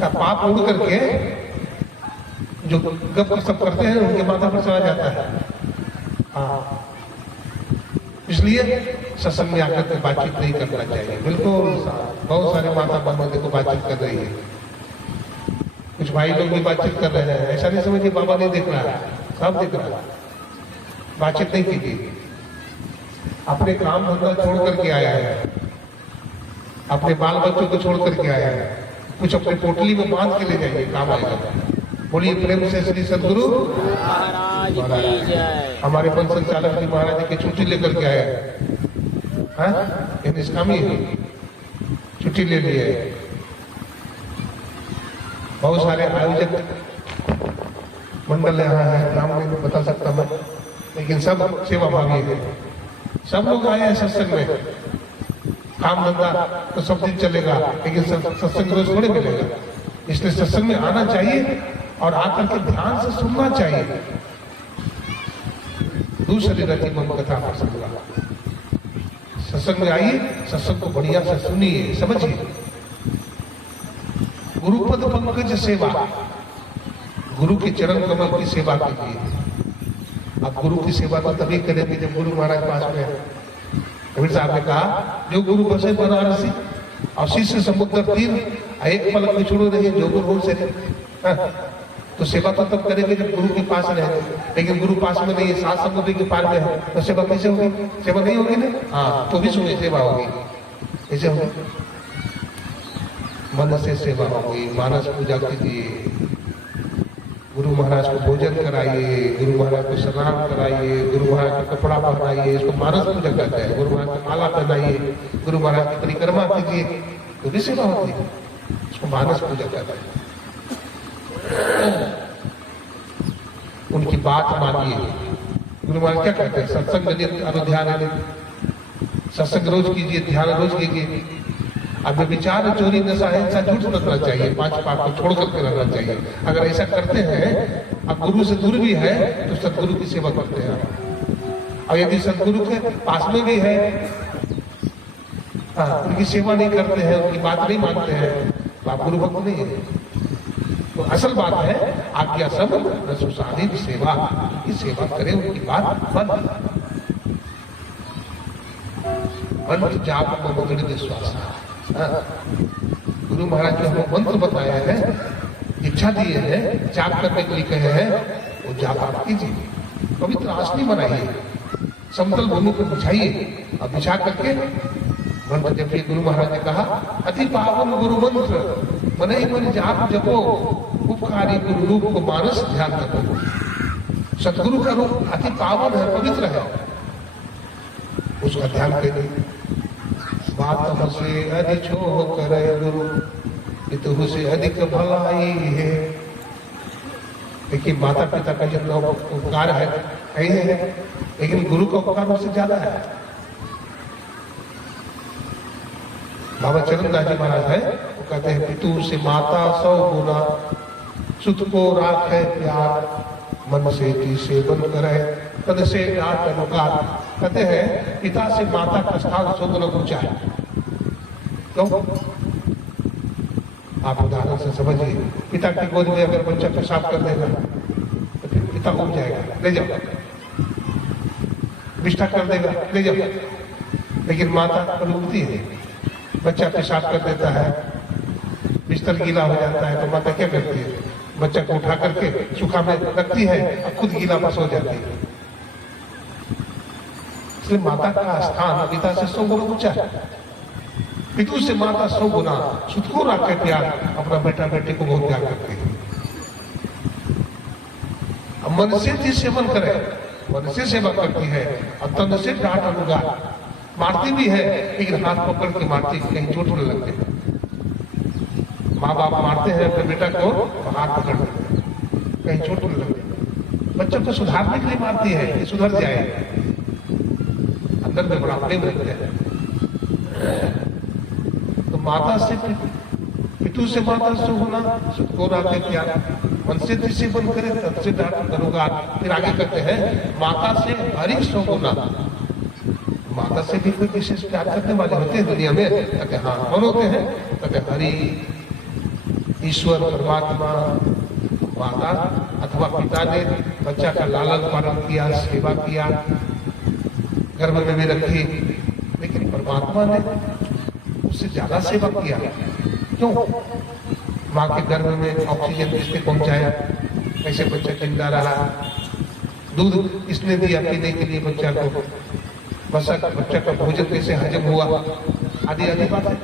का पाप उड़ करके जो गप सब करते हैं उनके माथा पर चला जाता है। हाँ, इसलिए सत्संग में आकर के बातचीत नहीं करना चाहिए। बिल्कुल, बहुत सारे माता बहनों देखो बातचीत कर रही है, कुछ भाई लोग भी बातचीत कर रहे हैं। ऐसा नहीं समझिए बाबा नहीं देख रहा है, सब देख रहा है। बातचीत नहीं कीजिए। अपने काम धंधा छोड़ करके आया है, अपने बाल बच्चों को छोड़ करके आया है, कुछ अपने पोटली में बांध के ले जाइए, काम आएगा। बोलिए प्रेम से श्री सदगुरु महाराज की जय। हमारे वन संचालक जी महाराज जी की छुट्टी लेकर के आए हैं, निष्कामी है, छुट्टी ले ली है। बहुत सारे आयोजक मंडल यहाँ है, नाम नहीं बता सकता मैं, लेकिन सब सेवा भागी है। सब लोग आए हैं सत्संग में। काम धंधा तो सब दिन चलेगा, लेकिन सत्संग रोज थोड़े मिलेगा। इसलिए सत्संग में आना चाहिए और आकर के ध्यान से सुनना चाहिए। दूसरी रति मन कथा प्रसंगा, सत्संग में आइए, सत्संग को बढ़िया से सुनिए, समझिए। गुरुपद पंकज सेवा, गुरु के चरण कमल की सेवा कीजिए। आप गुरु की सेवा तो तभी करेंगे जब गुरु महाराज पास में है। कबीर साहब ने कहा, जो गुरु बसे बनारसी और शिष्य समुद्र तीर, एक पलक में छोड़ो नहीं जो गुरु से। तो सेवा तो तब करेंगे जब गुरु के पास रहे, लेकिन गुरु पास में नहीं है, सात समुद्र के पार में है, तो सेवा कैसे होगी? सेवा नहीं होगी ना। हाँ, तो भी सुनिए, सेवा होगी, कैसे होगी? मन से सेवा होगी, मानस पूजा कीजिए, गुरु महाराज को भोजन कराइए, गुरु महाराज को स्नान कराइए, गुरु महाराज को कपड़ा पहनाइए, इसको मानस पूजा कहते हैं। गुरु महाराज को माला पहनाइए, गुरु महाराज की परिक्रमा कीजिए, तो भी सेवा होती है, इसको मानस पूजा कहते हैं। उनकी बात मानिए। गुरु महाराज क्या कहते हैं? सत्संग नित्य अनुध्यान नित्य, सत्संग रोज कीजिए, ध्यान रोज कीजिए। अब विचार, चोरी, नशा, हिंसा, झूठ रखना चाहिए, 5 पाप को छोड़ करके रहना चाहिए। अगर ऐसा करते हैं, अब गुरु से दूर भी है तो सदगुरु की सेवा करते हैं। और यदि सदगुरु के पास में भी है, उनकी सेवा नहीं करते हैं, उनकी बात नहीं मानते हैं, तो आप गुरु भक्त नहीं है। तो असल बात है आज्ञा सब न सुसाधित सेवा, की सेवा करें, उनकी बात मंत्र जाप को मंत्र विश्वास। गुरु महाराज जो हमें मंत्र बताया है, इच्छा दिए हैं, जाप करने के लिए कहे हैं, वो जाप आप कीजिए। पवित्र आसनी बनाइए, समतल भूमि को बिछाइए, और बिछा करके मंत्र जपिए। गुरु महाराज ने कहा अति पावन गुरु मंत्र मने मन जाप जपो, उपकारी गुरु रूप को मानस ध्यान रखो। सतगुरु का रूप अति पावन है, पवित्र है, उसका ध्यान करिए। बात हमसे अधिक छो करे गुरु, हितहु से अधिक भलाई है। देखिए माता पिता का जितना उपकार है लेकिन गुरु का उपकार उससे ज्यादा है। बाबा चरणदास जी महाराज है, वो कहते हैं पितु से माता 100 गुना, सुत को राखे प्यार, मन से ती सेवन करे, पद से डांट अनुकार। कहते हैं पिता से माता का स्थान 100 गुना ऊंचा है। क्यों? आप उदाहरण से समझिए, पिता की गोद में अगर बच्चा पेशाब कर देगा तो फिर पिता उठ जाएगा, ले जाओ। विष्ठा कर देगा, ले जाओ। लेकिन माता कभी उठती है, बच्चा पेशाब कर देता है, बिस्तर गीला हो जाता है, तो माता क्या करती है? बच्चा को उठा करके सूखा में रखती है और खुद गीला बस हो जाती है। इसलिए माता का स्थान पिता से 100 गुना ऊंचा है। पितु से माता 100 गुना, सुत को राखे प्यार, अपना बेटा बेटे को बहुत प्यार करती है। मन से भी सेवन करे, मन से सेवा करती है, और तन से डांट अनुगार, मारती भी है लेकिन हाथ पकड़ के मारती, कहीं चोट न लगते। माँ बाप मारते हैं अपने बेटा को तो हाथ पकड़ देते, कहीं चोट न लगते। बच्चों को सुधारने के लिए मारती है कि सुधर जाए, अंदर में बड़ा प्रेम रखते हैं। तो माता से पितु से माता 100 गुना, सुत को राखे प्यार, मन से जिसे बन करे तब से डांट अनुगार। फिर आगे कहते हैं माता से हरि 100 गुना। माता से भी कोई विशेष प्यार करने वाले होते हैं दुनिया में? कहते हाँ, कौन होते हैं? कहते हरि, ईश्वर, परमात्मा। माता अथवा पिता ने बच्चा का लालन पालन किया, सेवा किया, गर्भ में भी रखी, लेकिन परमात्मा ने उससे ज्यादा सेवा किया। क्यों? माँ के गर्भ में ऑक्सीजन किसने पहुंचाया, कैसे बच्चा जिंदा रहा, दूध किसने दिया पीने के लिए बच्चा को, बच्चा का भोजन कैसे हजम हुआ, आदि आदि बात है।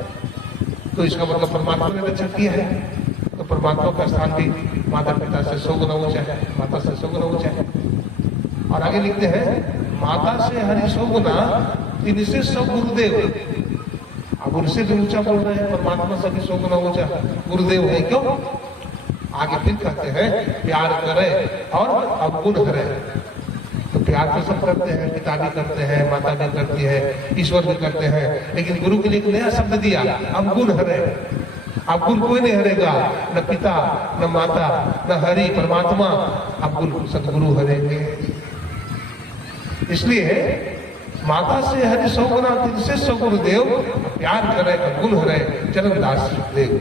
तो इसका मतलब परमात्मा ने रक्षा किया है। तो परमात्मा का स्थान भी माता पिता से 100 गुना ऊंचा है, माता से 100 गुना ऊंचा है। और आगे लिखते हैं माता से हरि 100 गुना, तिनसे 100 गुरुदेव। अब उनसे भी ऊंचा बोल रहे हैं, परमात्मा से भी 100 गुना ऊंचा गुरुदेव है। क्यों? आगे फिर कहते हैं प्यार करे और अवगुण करे। तो प्यार तो सब करते हैं, पिता भी करते हैं, माता भी करती है, ईश्वर भी करते हैं, लेकिन गुरु के लिए एक नया शब्द दिया, अवगुण हरे। अवगुण कोई नहीं हरेगा, न पिता, न माता, न हरि परमात्मा, अवगुण सदगुरु हरेंगे। इसलिए माता से हरि 100 गुना, तिनसे 100 गुरुदेव, प्यार करे अवगुण हरे, चरणदास देव।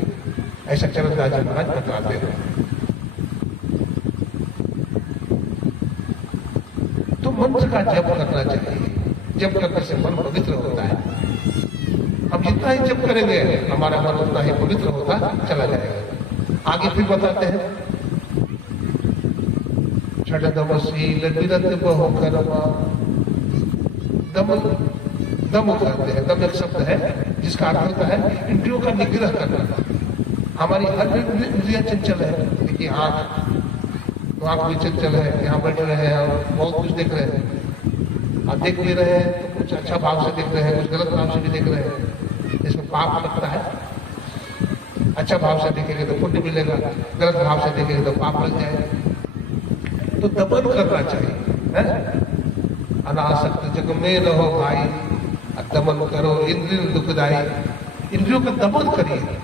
ऐसा चरणदास जी महाराज बतलाते हैं। तो मंत्र का जप करना चाहिए, जप करने से मन पवित्र होता है। अब जितना ही जप करेंगे हमारा मन उतना ही पवित्र होता चला जाएगा। आगे फिर बताते हैं छठदमशील विरत बहु कर्मा। दम कहते हैं, दम एक शब्द है जिसका अर्थ होता है इंद्रियों का निग्रह करना। हमारी हर इंद्रिया चंचल है। देखिए आंख भी चंचल है, यहाँ बैठ रहे हैं और बहुत कुछ देख रहे हैं। आप देख भी रहे हैं तो कुछ अच्छा भाव से देख रहे हैं, कुछ गलत भाव से भी देख रहे हैं, इसमें पाप लगता है। अच्छा भाव से देखेंगे तो पुण्य मिलेगा, गलत भाव से देखेंगे तो पाप लग जाएगा। तो दमन करना चाहिए, अनासक्त जग में रहो भाई, दमन करो इंद्रिय दुखदाई, इंद्रियों का दमन करिए।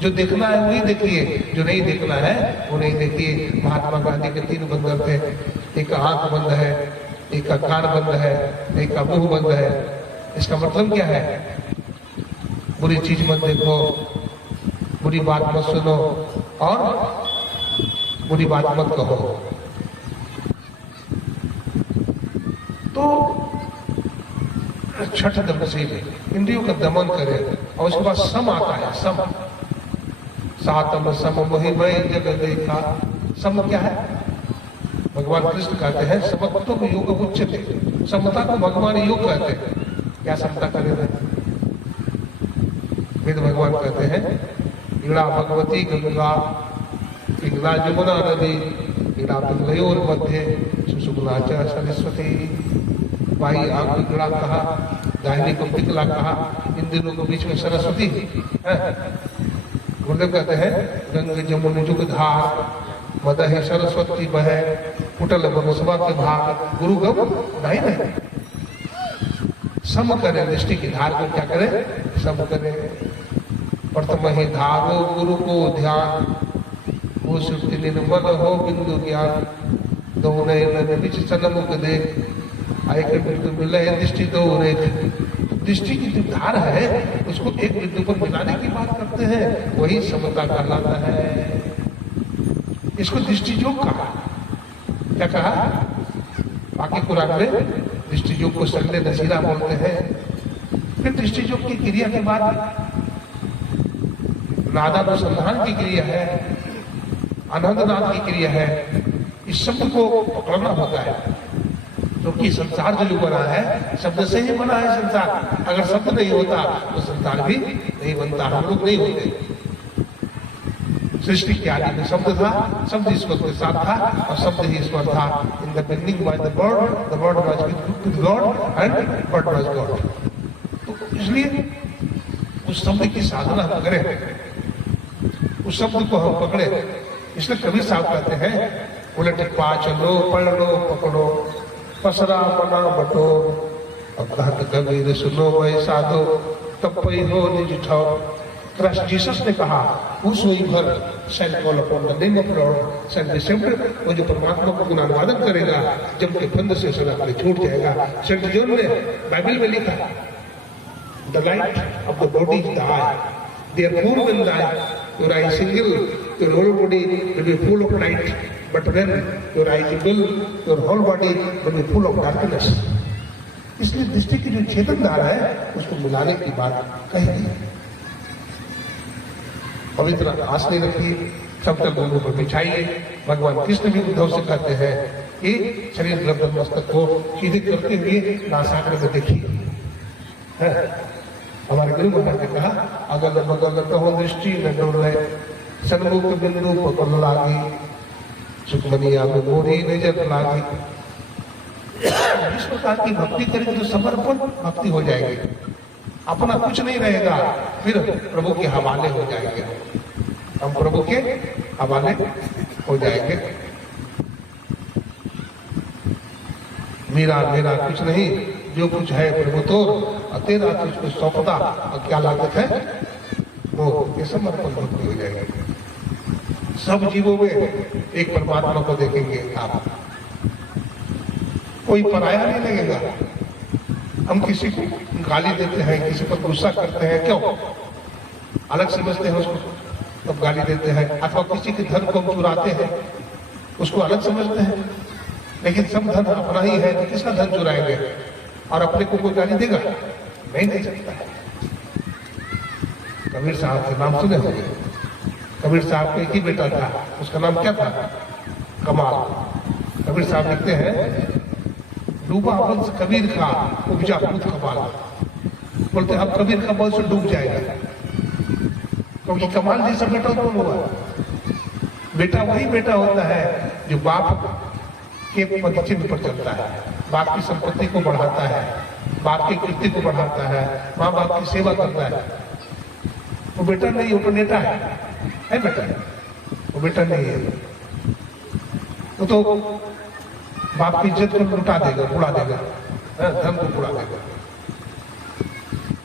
जो देखना है वही देखिए, जो नहीं देखना है वो नहीं देखिए। महात्मा गांधी के 3 बंधन थे, एक आंख बंद है, एक का कान बंद है, एक का मुंह बंद है। इसका मतलब क्या है? बुरी चीज मत देखो, बुरी बात मत सुनो और बुरी बात मत कहो। तो छठ तपस्वी में इंद्रियों का दमन करे और उसके बाद सम आता है। सम सातम सम मोहिमय जग देखा। सम क्या है? भगवान कृष्ण कहते हैं समत्व को योग उच्चते। समता को भगवान योग कहते हैं। क्या समता करें? वेद भगवान कहते हैं इड़ा भगवती गंगा, पिंगला यमुना नदी, इड़ा पिंगलयोर मध्य सुषुम्ना च सरस्वती। बाई आंख पिंगला कहा, दाहिनी को पिंगला कहा, इन दिनों के बीच में सरस्वती है। गुरुदेव कहते हैं गंग जमुन जुग धार, मदहि सरस्वती बहे, कुटल बनसवा के भाग, गुरु गम नहीं। सम करें, दृष्टि की धार को क्या करें? सम करें। प्रथम ही धारो गुरु को ध्यान, वो सुप्ति निर्मल हो बिंदु ज्ञान। दोनों नदी बीच सन्मुख देख, आय के बिंदु मिले दृष्टि दो रेख। दृष्टि की जो धार है उसको एक बिंदु पर मिलाने की बात करते हैं, वही समता कहलाता है। इसको दृष्टि योग कहा। क्या कहा? बाकी कुरान में दृष्टि योग को सगले नसीरा बोलते हैं। फिर दृष्टि योग की क्रिया के बाद नादानुसंधान की क्रिया है, आनंदनाद की क्रिया है। इस शब्द को पकड़ना होता है, क्योंकि संसार जो बना है शब्द से ही बना है संसार। अगर शब्द नहीं होता तो संसार भी नहीं बनता, हम लोग नहीं होते। सृष्टि के आदि में शब्द था, शब्द ईश्वर के साथ था और शब्द ही ईश्वर था। In the beginning was the word was with God and word was God. तो इसलिए उस शब्द की साधना हम करें, उस शब्द को हम पकड़े। इसलिए कबीर साहब कहते हैं उलट पा चलो, पढ़ लो, पकड़ो, पसरा बना बटो। अब कहत कबीर सुनो भाई साधो, तब पई हो निज ठाओ। क्राइस्ट जीसस ने कहा whosoever shall call upon the name of Lord shall be saved। वो जो परमात्मा को गुणानुवादन करेगा जब के बंद से सदा के छूट जाएगा। सेंट जॉन ने बाइबल में लिखा the light of the body is the eye, therefore when your eye is single, your whole body will be full of light, but when your eye is full, your whole body will be full of darkness। इसलिए दृष्टि की जो चेतन धारा है उसको मिलाने की बात कही गई। पवित्र आस नहीं रखिए, समतल भूमि पर बिछाइए। भगवान कृष्ण भी उद्धव से कहते हैं कि शरीर गर्दन मस्तक को सीधे करते हुए नासाग्र में देखिए। हमारे गुरु महाराज ने कहा अगल बगल कहो दृष्टि न डोले, सन्मुख बिंदु पकड़ लागी, सुखमनिया में मोरी नजर लागी। इस प्रकार की भक्ति करेंगे तो समर्पण भक्ति हो जाएगी, अपना कुछ नहीं रहेगा, फिर प्रभु के हवाले हो जाएंगे। हम प्रभु के हवाले हो जाएंगे। मेरा मेरा कुछ नहीं, जो कुछ है प्रभु तो, और तेरा तुझको सौंपता, और क्या लागत है वो, ये समर्पण भक्ति हो जाएगी। सब जीवों में एक परमात्मा को देखेंगे आप, कोई पराया नहीं लगेगा। हम किसी को गाली देते हैं, किसी पर गुस्सा करते हैं, क्यों? अलग समझते हैं उसको, तब गाली देते हैं। अथवा किसी के धन को हम चुराते हैं, उसको अलग समझते हैं। लेकिन सब धन अपना ही है, तो किसका धन चुराएंगे? और अपने को कोई गाली देगा? नहीं दे सकता है। कबीर साहब के नाम सुने होंगे। कबीर साहब का एक ही बेटा था, उसका नाम क्या था? कमाल। कबीर साहब लिखते हैं डूबा वंश कबीर का, उपजा पूत कमाल। बोलते अब कबीर का वंश डूब जाएगा, क्योंकि कमाल जैसा बेटा कौन हुआ? बेटा वही बेटा होता है जो बाप के पद चिन्ह पर चलता है, बाप की संपत्ति को बढ़ाता है, बाप की कीर्ति को बढ़ाता है, माँ बाप की सेवा करता है। वो बेटा नहीं, वो नेता है बेटा, वो बेटा नहीं है। वो तो बाप की इज्जत को लुटा देगा, उड़ा देगा, धन को उड़ा देगा।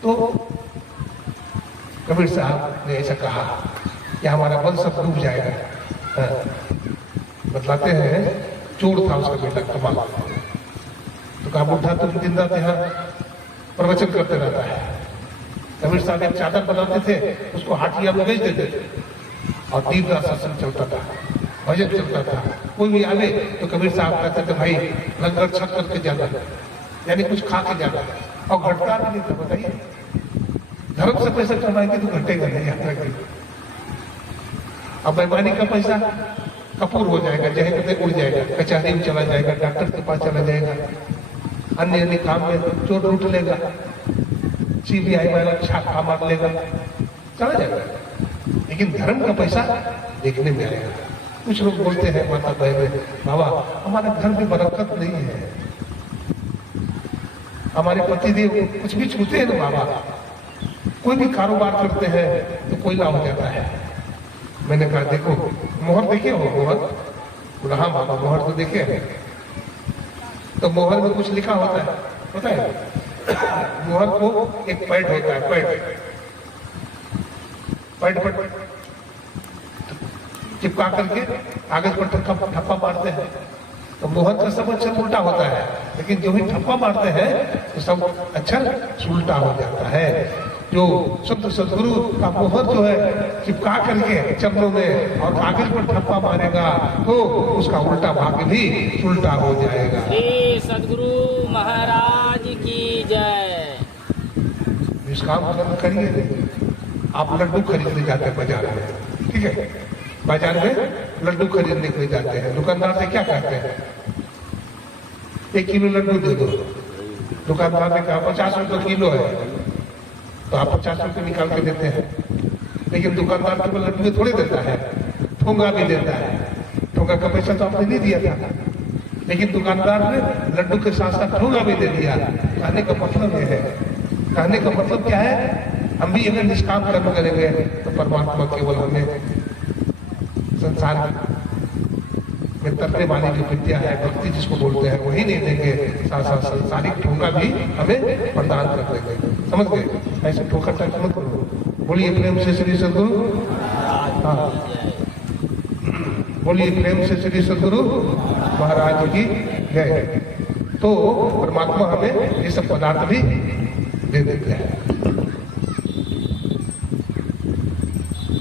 तो कबीर साहब ने ऐसा कहा कि हमारा बल सब डूब जाएगा। हाँ। बतलाते हैं चोर था उसका बेटा कमाल, तो कहा बुढ़ा तो दिन रात यहाँ प्रवचन करते रहता है। कबीर साहब एक चादर बनाते थे, उसको हाटिया में बेच देते थे और दिन रात सत्संग चलता था, भजन चलता था। कोई भी आवे तो कबीर साहब कहते थे भाई लंगर छक करके जाना, यानी कुछ खा के जाना, और घटता भी नहीं था। बताइए, धर्म से पैसा कमाएंगे तो घटेगा नहीं यात्रा के। अब बेईमानी का पैसा कपूर हो जाएगा, जहाँ कहते उड़ जाएगा, कचहरी में चला जाएगा, डॉक्टर के पास चला जाएगा, अन्य अन्य काम में चोर लूट लेगा, CBI वाला छापा मार लेगा, चला जाएगा। लेकिन धर्म का पैसा देखने में आएगा। कुछ लोग बोलते हैं माता बहन, बाबा हमारे घर में बरकत नहीं है, हमारे पतिदेव कुछ भी छूते हैं ना बाबा, कोई भी कारोबार करते हैं तो कोयला हो जाता है। मैंने कहा देखो मोहर देखे हो, मोहर? बोला हाँ बाबा मोहर तो देखे हैं। तो मोहर में कुछ लिखा होता है, पता है? मोहर को एक पैड होता है, पैड पर चिपका करके कागज पर ठप्पा मारते हैं, तो मोहर का सब अक्षर उल्टा होता है, लेकिन जो भी ठप्पा मारते हैं तो सब अक्षर उल्टा हो जाता है। जो शुद्ध सदगुरु का मोहर जो है चिपका करके चरणों में और कागज पर ठप्पा मारेगा तो उसका उल्टा भाग्य भी उल्टा हो जाएगा। श्री सदगुरु महाराज की जय। इस काम करिए। आप लड्डू खरीदने जाते हैं बाजार में, ठीक है? बाजार में लड्डू खरीदने के लिए जाते हैं, दुकानदार से क्या कहते हैं? 1 किलो लड्डू दे दो। दुकानदार ने कहा 50 रुपये किलो है, तो आप 50 रुपये निकाल के देते हैं। लेकिन दुकानदार केवल लड्डू में थोड़े देता है, ठोंगा भी देता है। ठोंगा का पैसा तो आपने नहीं दिया था, लेकिन दुकानदार ने लड्डू के साथ साथ ठोंगा भी दे दिया। कहने का मतलब यह है, कहने का मतलब क्या है? हम भी अगर निष्काम कर्म करेंगे तो परमात्मा केवल हमें संसार में तरने वाली जो विद्या है, भक्ति जिसको बोलते हैं, वही नहीं देंगे, साथ साथ संसारिक ठोंका भी हमें प्रदान कर देंगे। समझ गए? ऐसे ठोकर टाइप मत करो। बोलिए प्रेम से श्री सदगुरु। हाँ, बोलिए प्रेम से श्री सदगुरु महाराज की जय। तो परमात्मा हमें ये सब पदार्थ भी दे देते हैं।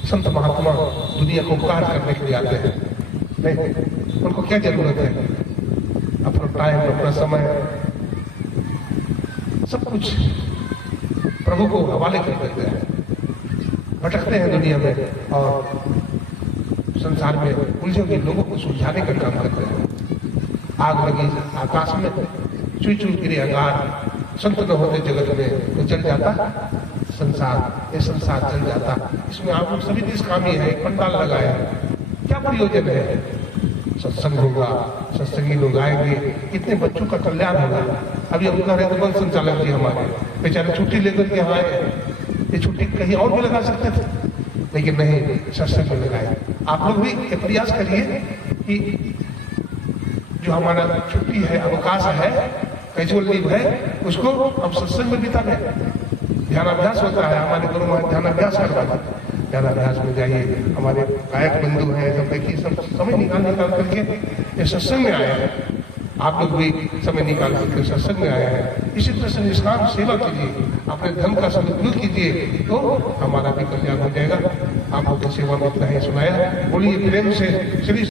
संत महात्मा दुनिया को उपकार करने के लिए आते हैं, नहीं उनको क्या जरूरत है? अपना टाइम, अपना समय, सब कुछ प्रभु को हवाले कर देते हैं। भटकते हैं दुनिया में और संसार में उलझे हुए लोगों को सुलझाने का काम करते हैं। आग लगी आकाश में, चुई चुई गिरे अंगार, संत न होते जगत में तो जल जाता संसार, ये संसार जल जाता। इसमें आप लोग सभी निष्कामी है, पंडाल लगाए, क्या प्रयोजन है? सत्संग होगा, सत्संगी लोग आएंगे, कितने बच्चों का कल्याण होगा। अभी हम कह रहे थे वन संचालक जी हमारे बेचारे छुट्टी लेकर के यहाँ आए, ये छुट्टी कहीं और भी लगा सकते थे, लेकिन नहीं, सत्संग में लगाए। आप लोग भी ये प्रयास करिए कि जो हमारा छुट्टी है, अवकाश है, कैजुअल लीव है, उसको हम सत्संग में बिता दें। ध्यानाभ्यास होता है, हमारे गुरु महाराज ध्यानाभ्यास करवाते। ध्यानाभ्यास में जाइए, हमारे गायक बंधु हैं, सब देखिए, सब समय निकाल करके ये सत्संग में आए हैं। आप लोग भी समय निकाल करके सत्संग में आए हैं। इसी तरह से निष्काम सेवा कीजिए, अपने धर्म का सदुपयोग कीजिए, तो हमारा भी कल्याण हो जाएगा। आप लोग की सेवा में इतना ही सुनाया। बोलिए प्रेम से श्री